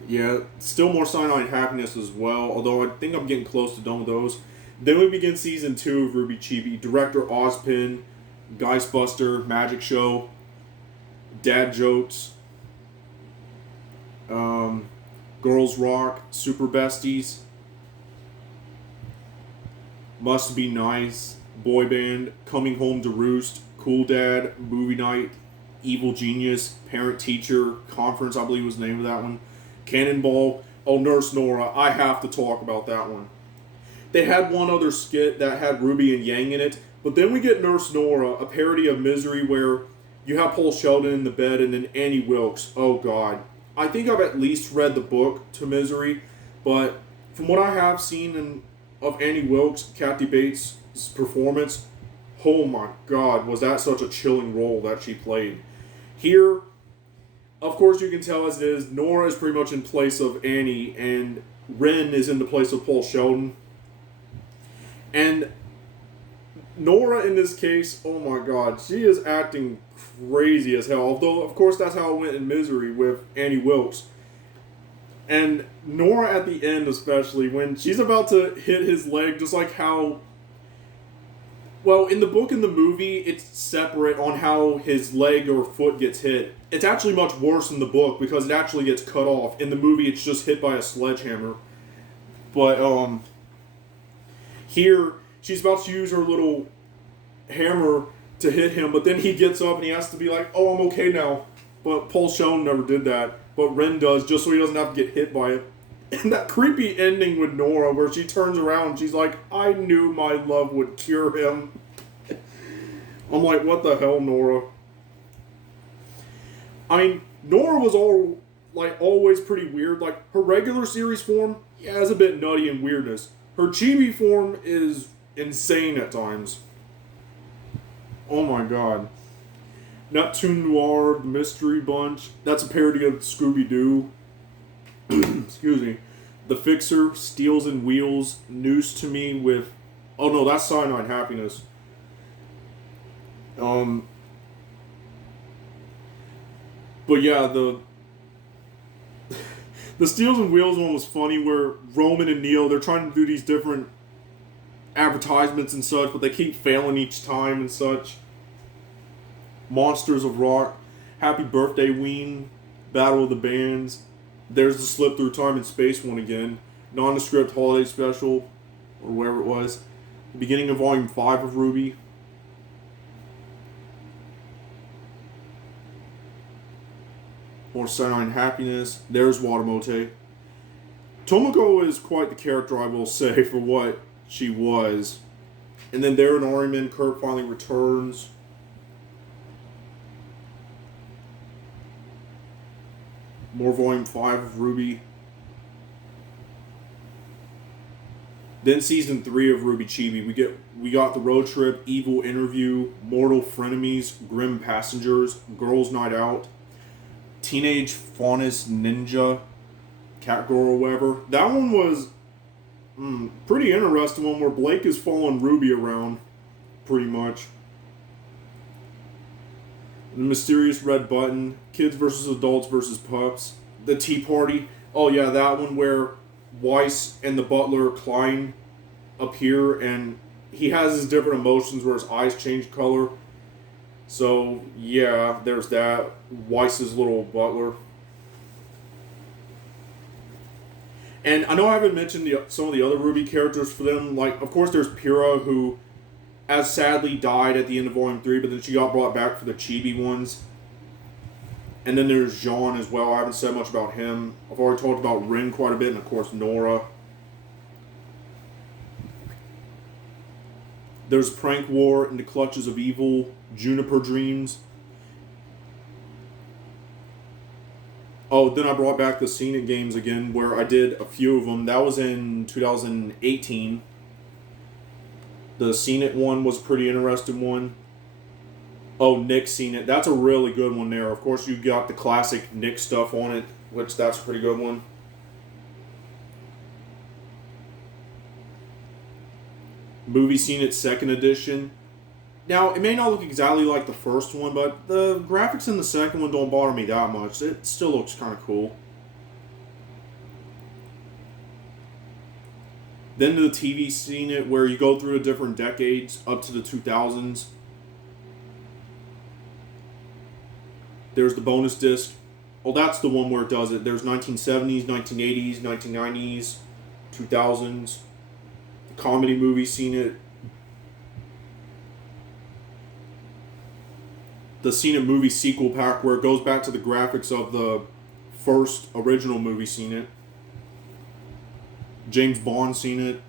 Yeah, still more Cyanide Happiness as well, although I think I'm getting close to done with those. Then we begin Season 2 of Ruby Chibi. Director Ozpin, Geistbuster, Magic Show, Dad Jokes, Girls Rock, Super Besties, Must Be Nice, Boy Band, Coming Home to Roost, Cool Dad, Movie Night, Evil Genius, Parent Teacher Conference, I believe was the name of that one. Cannonball. Oh, Nurse Nora. I have to talk about that one. They had one other skit that had Ruby and Yang in it, but then we get Nurse Nora, a parody of Misery where you have Paul Sheldon in the bed and then Annie Wilkes. Oh, God. I think I've at least read the book to Misery, but from what I have seen of Annie Wilkes, Kathy Bates' performance, oh my god, was that such a chilling role that she played. Here, of course you can tell as it is, Nora is pretty much in place of Annie, and Ren is in the place of Paul Sheldon. And Nora in this case, oh my god, she is acting crazy as hell. Although, of course, that's how it went in Misery with Annie Wilkes. And Nora at the end, especially, when she's about to hit his leg, just like how... Well, in the book and the movie, it's separate on how his leg or foot gets hit. It's actually much worse in the book because it actually gets cut off. In the movie, it's just hit by a sledgehammer. But, here, she's about to use her little hammer to hit him, but then he gets up and he has to be like, oh, I'm okay now. But Paul Schoen never did that. But Ren does, just so he doesn't have to get hit by it. And that creepy ending with Nora where she turns around and she's like, I knew my love would cure him. I'm like, what the hell, Nora? I mean, Nora was always pretty weird. Like, her regular series form, yeah, is a bit nutty and weirdness. Her chibi form is insane at times. Oh my god. Neptune Noir, the Mystery Bunch. That's a parody of Scooby-Doo. Excuse me. The Fixer, Steels and Wheels, News to Me with... Oh no, that's Cyanide Happiness. But yeah, the Steels and Wheels one was funny where Roman and Neil, they're trying to do these different advertisements and such, but they keep failing each time and such. Monsters of Rock, Happy Birthday Ween, Battle of the Bands, there's the Slip Through Time and Space one again, Nondescript Holiday Special, or wherever it was, the beginning of Volume 5 of RWBY. Or Cyanide Happiness, there's Watamote. Tomoko is quite the character, I will say, for what she was. And then there in Ariman, Kurt finally returns. More Volume 5 of RWBY. Then Season 3 of RWBY Chibi. We got The Road Trip, Evil Interview, Mortal Frenemies, Grim Passengers, Girls Night Out, Teenage Faunus Ninja, Catgirl or whatever. That one was pretty interesting one where Blake is following Ruby around, pretty much. The Mysterious Red Button, Kids vs. Adults vs. Pups, The Tea Party. Oh yeah, that one where Weiss and the butler Klein appear and he has his different emotions where his eyes change color. So yeah, there's that. Weiss's little butler. And I know I haven't mentioned some of the other RWBY characters for them. Like, of course, there's Pyrrha, who as sadly died at the end of Volume 3, but then she got brought back for the Chibi ones. And then there's Jean as well. I haven't said much about him. I've already talked about Rin quite a bit, and of course Nora. There's Prank War, In the Clutches of Evil, Juniper Dreams. Oh, then I brought back the Scenic Games again, where I did a few of them. That was in 2018. The Scenic one was a pretty interesting one. Oh, Nick Scenic. That's a really good one there. Of course, you got the classic Nick stuff on it, which that's a pretty good one. Movie Scenic Second Edition. Now, it may not look exactly like the first one, but the graphics in the second one don't bother me that much. It still looks kind of cool. Then the TV Scenic, where you go through the different decades up to the 2000s. There's the bonus disc. Well, that's the one where it does it. There's 1970s, 1980s, 1990s, 2000s. The comedy movie Scenic. The Scenic movie sequel pack, where it goes back to the graphics of the first original movie Scenic. James Bond Scenic.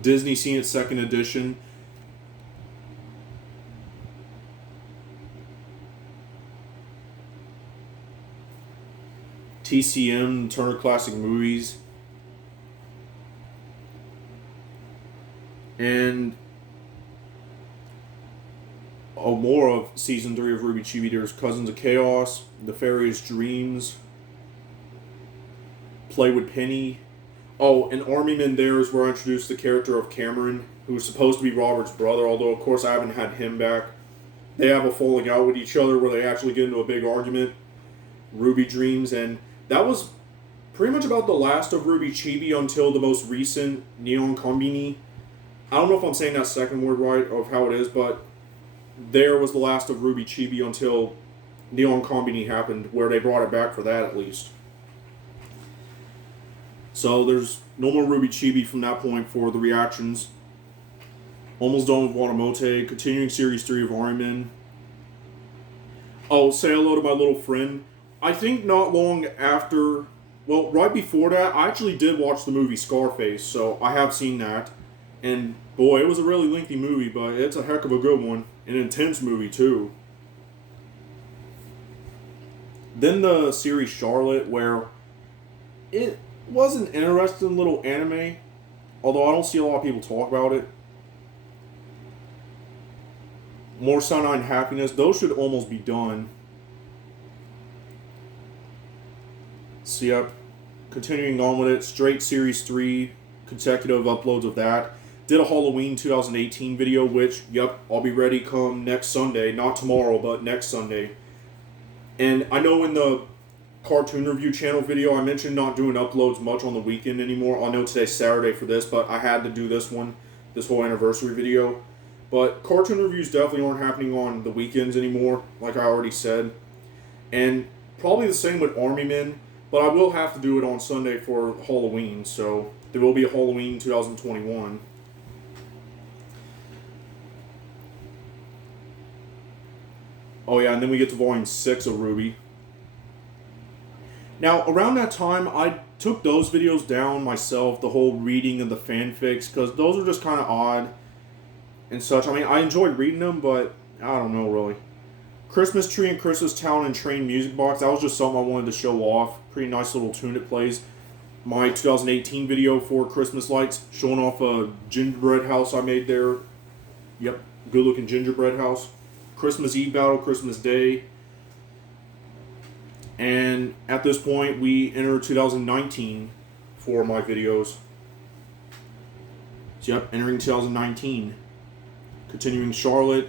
Disney Scenic Second Edition. TCM, Turner Classic Movies. And more of Season 3 of RWBY Chibi. There's Cousins of Chaos, Nefarious Dreams, Play with Penny. Oh, and Army Men there is where I introduced the character of Cameron, who was supposed to be Robert's brother, although of course I haven't had him back. They have a falling out with each other where they actually get into a big argument. Ruby Dreams, and that was pretty much about the last of Ruby Chibi until the most recent Neon Combini. I don't know if I'm saying that second word right of how it is, but there was the last of Ruby Chibi until Neon Combini happened, where they brought it back for that at least. So there's no more Ruby Chibi from that point for the reactions. Almost done with Watamote. Continuing Series 3 of Ariman. Oh, say hello to my little friend. I think not long after, well, right before that, I actually did watch the movie Scarface, so I have seen that. And boy, it was a really lengthy movie, but it's a heck of a good one. An intense movie, too. Then the series Charlotte, where it was an interesting little anime, although I don't see a lot of people talk about it. More Sunshine Happiness, those should almost be done. So yep, continuing on with it, straight Series 3, consecutive uploads of that. Did a Halloween 2018 video, which, yep, I'll be ready come next Sunday. Not tomorrow, but next Sunday. And I know in the cartoon review channel video, I mentioned not doing uploads much on the weekend anymore. I know today's Saturday for this, but I had to do this one, this whole anniversary video. But cartoon reviews definitely aren't happening on the weekends anymore, like I already said. And probably the same with Army Men, but I will have to do it on Sunday for Halloween, so there will be a Halloween 2021. Oh yeah, and then we get to Volume 6 of Ruby. Now, around that time, I took those videos down myself, the whole reading of the fanfics, because those are just kind of odd and such. I mean, I enjoyed reading them, but I don't know, really. Christmas Tree and Christmas Town and Train Music Box, that was just something I wanted to show off. Pretty nice little tune it plays. My 2018 video for Christmas lights, showing off a gingerbread house I made there. Yep, good looking gingerbread house. Christmas Eve battle, Christmas Day. And at this point, we enter 2019 for my videos. So yep, entering 2019. Continuing Charlotte.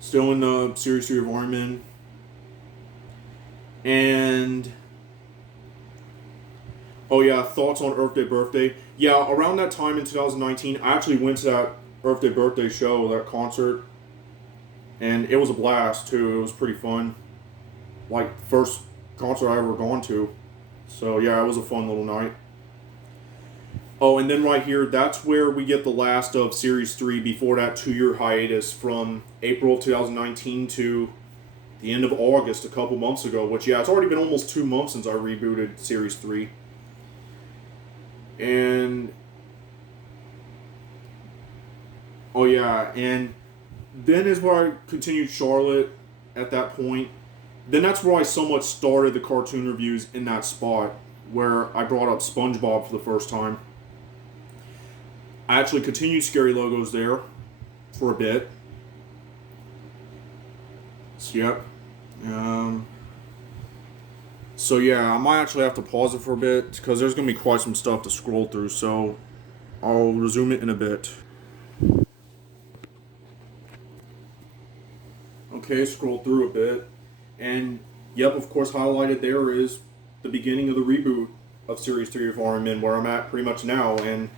Still in the Series 3 of Armin. And oh yeah, thoughts on Earth Day Birthday. Yeah, around that time in 2019, I actually went to that Earth Day Birthday show, that concert. And it was a blast, too. It was pretty fun. Like, first concert I ever gone to. So, yeah, it was a fun little night. Oh, and then right here, that's where we get the last of Series 3 before that 2-year hiatus from April 2019 to the end of August a couple months ago. Which, yeah, it's already been almost 2 months since I rebooted Series 3. And oh, yeah, and then is where I continued Charlotte at that point. Then that's where I somewhat started the cartoon reviews in that spot, where I brought up SpongeBob for the first time. I actually continued Scary Logos there for a bit. So, yep. So, yeah, I might actually have to pause it for a bit, because there's going to be quite some stuff to scroll through, so I'll resume it in a bit. Okay, scroll through a bit. And, yep, of course, highlighted there is the beginning of the reboot of Series 3 of Armin, where I'm at pretty much now. And,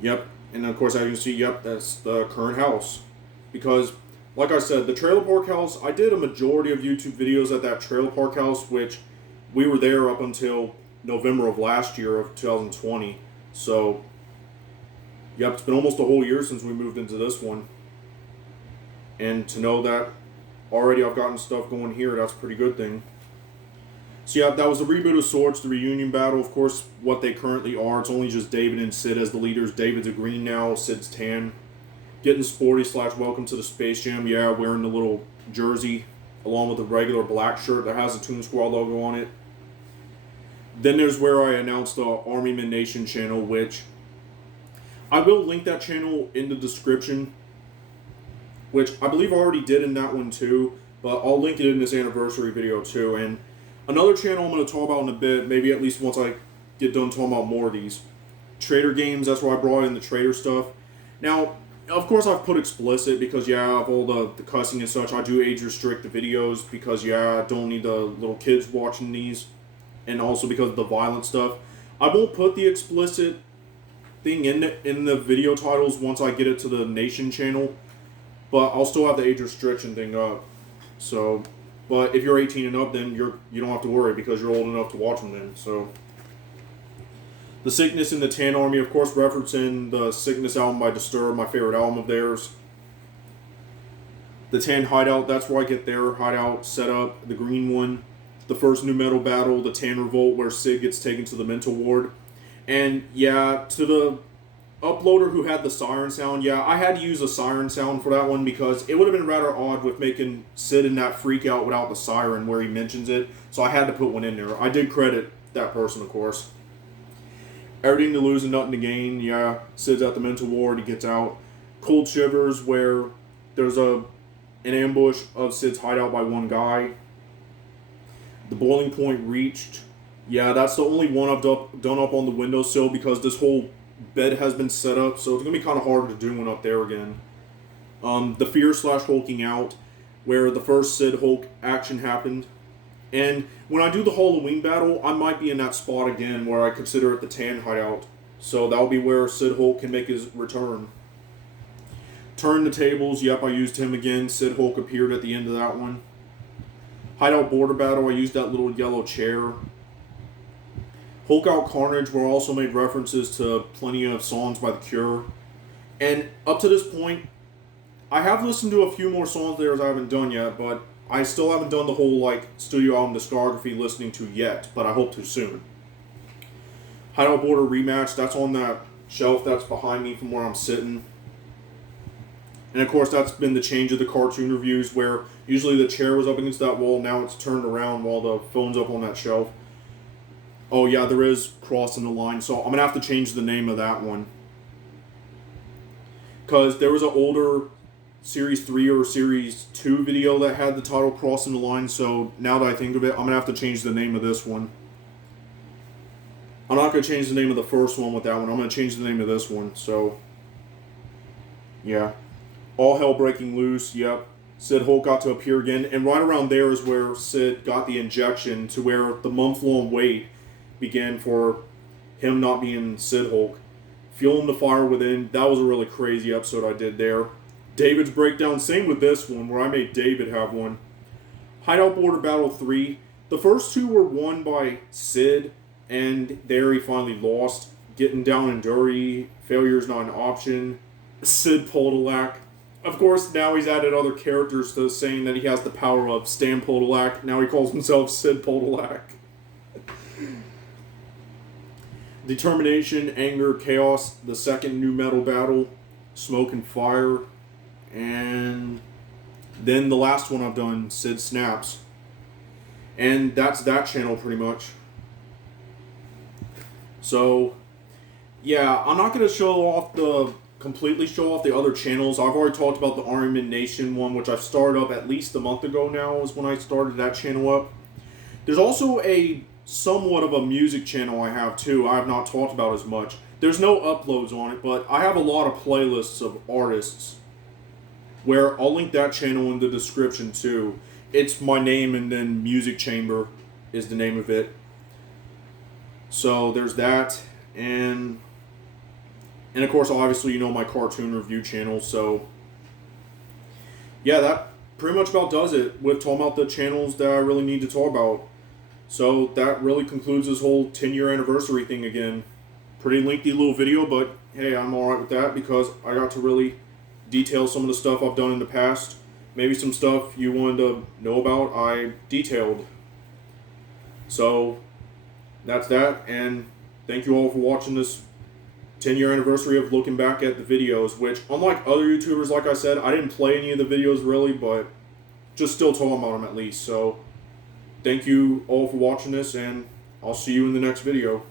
yep, and of course, as you can see, yep, that's the current house. Because, like I said, the trailer park house, I did a majority of YouTube videos at that trailer park house, which we were there up until November of last year of 2020. So, yep, it's been almost a whole year since we moved into this one. And to know that already I've gotten stuff going here, that's a pretty good thing. So yeah, that was the reboot of Swords, the reunion battle. Of course, what they currently are, it's only just David and Sid as the leaders. David's a green now, Sid's tan. Getting sporty / welcome to the Space Jam. Yeah, wearing the little jersey along with the regular black shirt that has the Toon Squad logo on it. Then there's where I announced the Army Men Nation channel, which I will link that channel in the description, which I believe I already did in that one too, but I'll link it in this anniversary video too. And another channel I'm going to talk about in a bit, maybe at least once I get done talking about more of these. Trader games, that's why I brought in the trader stuff. Now, of course I've put explicit because, yeah, of all the cussing and such, I do age restrict the videos because, yeah, I don't need the little kids watching these. And also because of the violent stuff. I won't put the explicit thing in the video titles once I get it to the Nation channel. But I'll still have the age restriction thing up. So, but if you're 18 and up, then you don't have to worry because you're old enough to watch them then. So, The Sickness in the Tan Army, of course, referencing the Sickness album by Disturbed, my favorite album of theirs. The Tan Hideout, that's where I get their hideout set up. The green one, the first nu metal battle, the Tan Revolt, where Sid gets taken to the mental ward. And yeah, to the uploader who had the siren sound, yeah, I had to use a siren sound for that one because it would have been rather odd with making Sid in that freak out without the siren where he mentions it. So I had to put one in there. I did credit that person, of course. Everything to Lose and Nothing to Gain, yeah, Sid's at the mental ward, he gets out. Cold Shivers, where there's an ambush of Sid's hideout by one guy. The Boiling Point Reached, yeah, that's the only one I've done up on the windowsill because this whole bed has been set up, so it's going to be kind of hard to do one up there again. The Fear/Hulking Out, where the first Sid Hulk action happened. And when I do the Halloween battle, I might be in that spot again where I consider it the Tan Hideout. So that'll be where Sid Hulk can make his return. Turn the Tables, yep, I used him again. Sid Hulk appeared at the end of that one. Hideout Border Battle, I used that little yellow chair. Hulk Out Carnage, where I also made references to plenty of songs by The Cure. And up to this point, I have listened to a few more songs there as I haven't done yet, but I still haven't done the whole, studio album discography listening to yet, but I hope to soon. Hideout Border Rematch, that's on that shelf that's behind me from where I'm sitting. And of course, that's been the change of the cartoon reviews, where usually the chair was up against that wall, now it's turned around while the phone's up on that shelf. Oh yeah, there is Crossing the Line, so I'm going to have to change the name of that one. Because there was an older Series 3 or Series 2 video that had the title Crossing the Line, so now that I think of it, I'm going to have to change the name of this one. I'm not going to change the name of the first one with that one, I'm going to change the name of this one, so yeah. All Hell Breaking Loose, yep. Sid Hulk got to appear again, and right around there is where Sid got the injection to where the month-long wait began for him not being Sid Hulk. Fueling the Fire Within, that was a really crazy episode I did there. David's Breakdown, same with this one, where I made David have one. Hideout Border Battle 3, the first two were won by Sid, and there he finally lost. Getting Down and Dirty, Failure's Not an Option, Sid Podolak. Of course, now he's added other characters to saying that he has the power of Stan Podolak. Now he calls himself Sid Podolak. Determination, Anger, Chaos, the second nu metal battle, Smoke and Fire, and then the last one I've done, Sid Snaps. And that's that channel pretty much. So, yeah, I'm not going to completely show off the other channels. I've already talked about the Army Nation one, which I've started up at least a month ago now, is when I started that channel up. There's also a somewhat of a music channel I have too, I have not talked about as much. There's no uploads on it, but I have a lot of playlists of artists, where I'll link that channel in the description too. It's my name and then Music Chamber is the name of it. So there's that, and of course obviously you know my cartoon review channel, so yeah, that pretty much about does it with talking about the channels that I really need to talk about. So that really concludes this whole 10-year anniversary thing again. Pretty lengthy little video, but hey, I'm alright with that because I got to really detail some of the stuff I've done in the past. Maybe some stuff you wanted to know about, I detailed. So that's that, and thank you all for watching this 10-year anniversary of looking back at the videos, which, unlike other YouTubers, like I said, I didn't play any of the videos really, but just still talking about them at least. So thank you all for watching this, and I'll see you in the next video.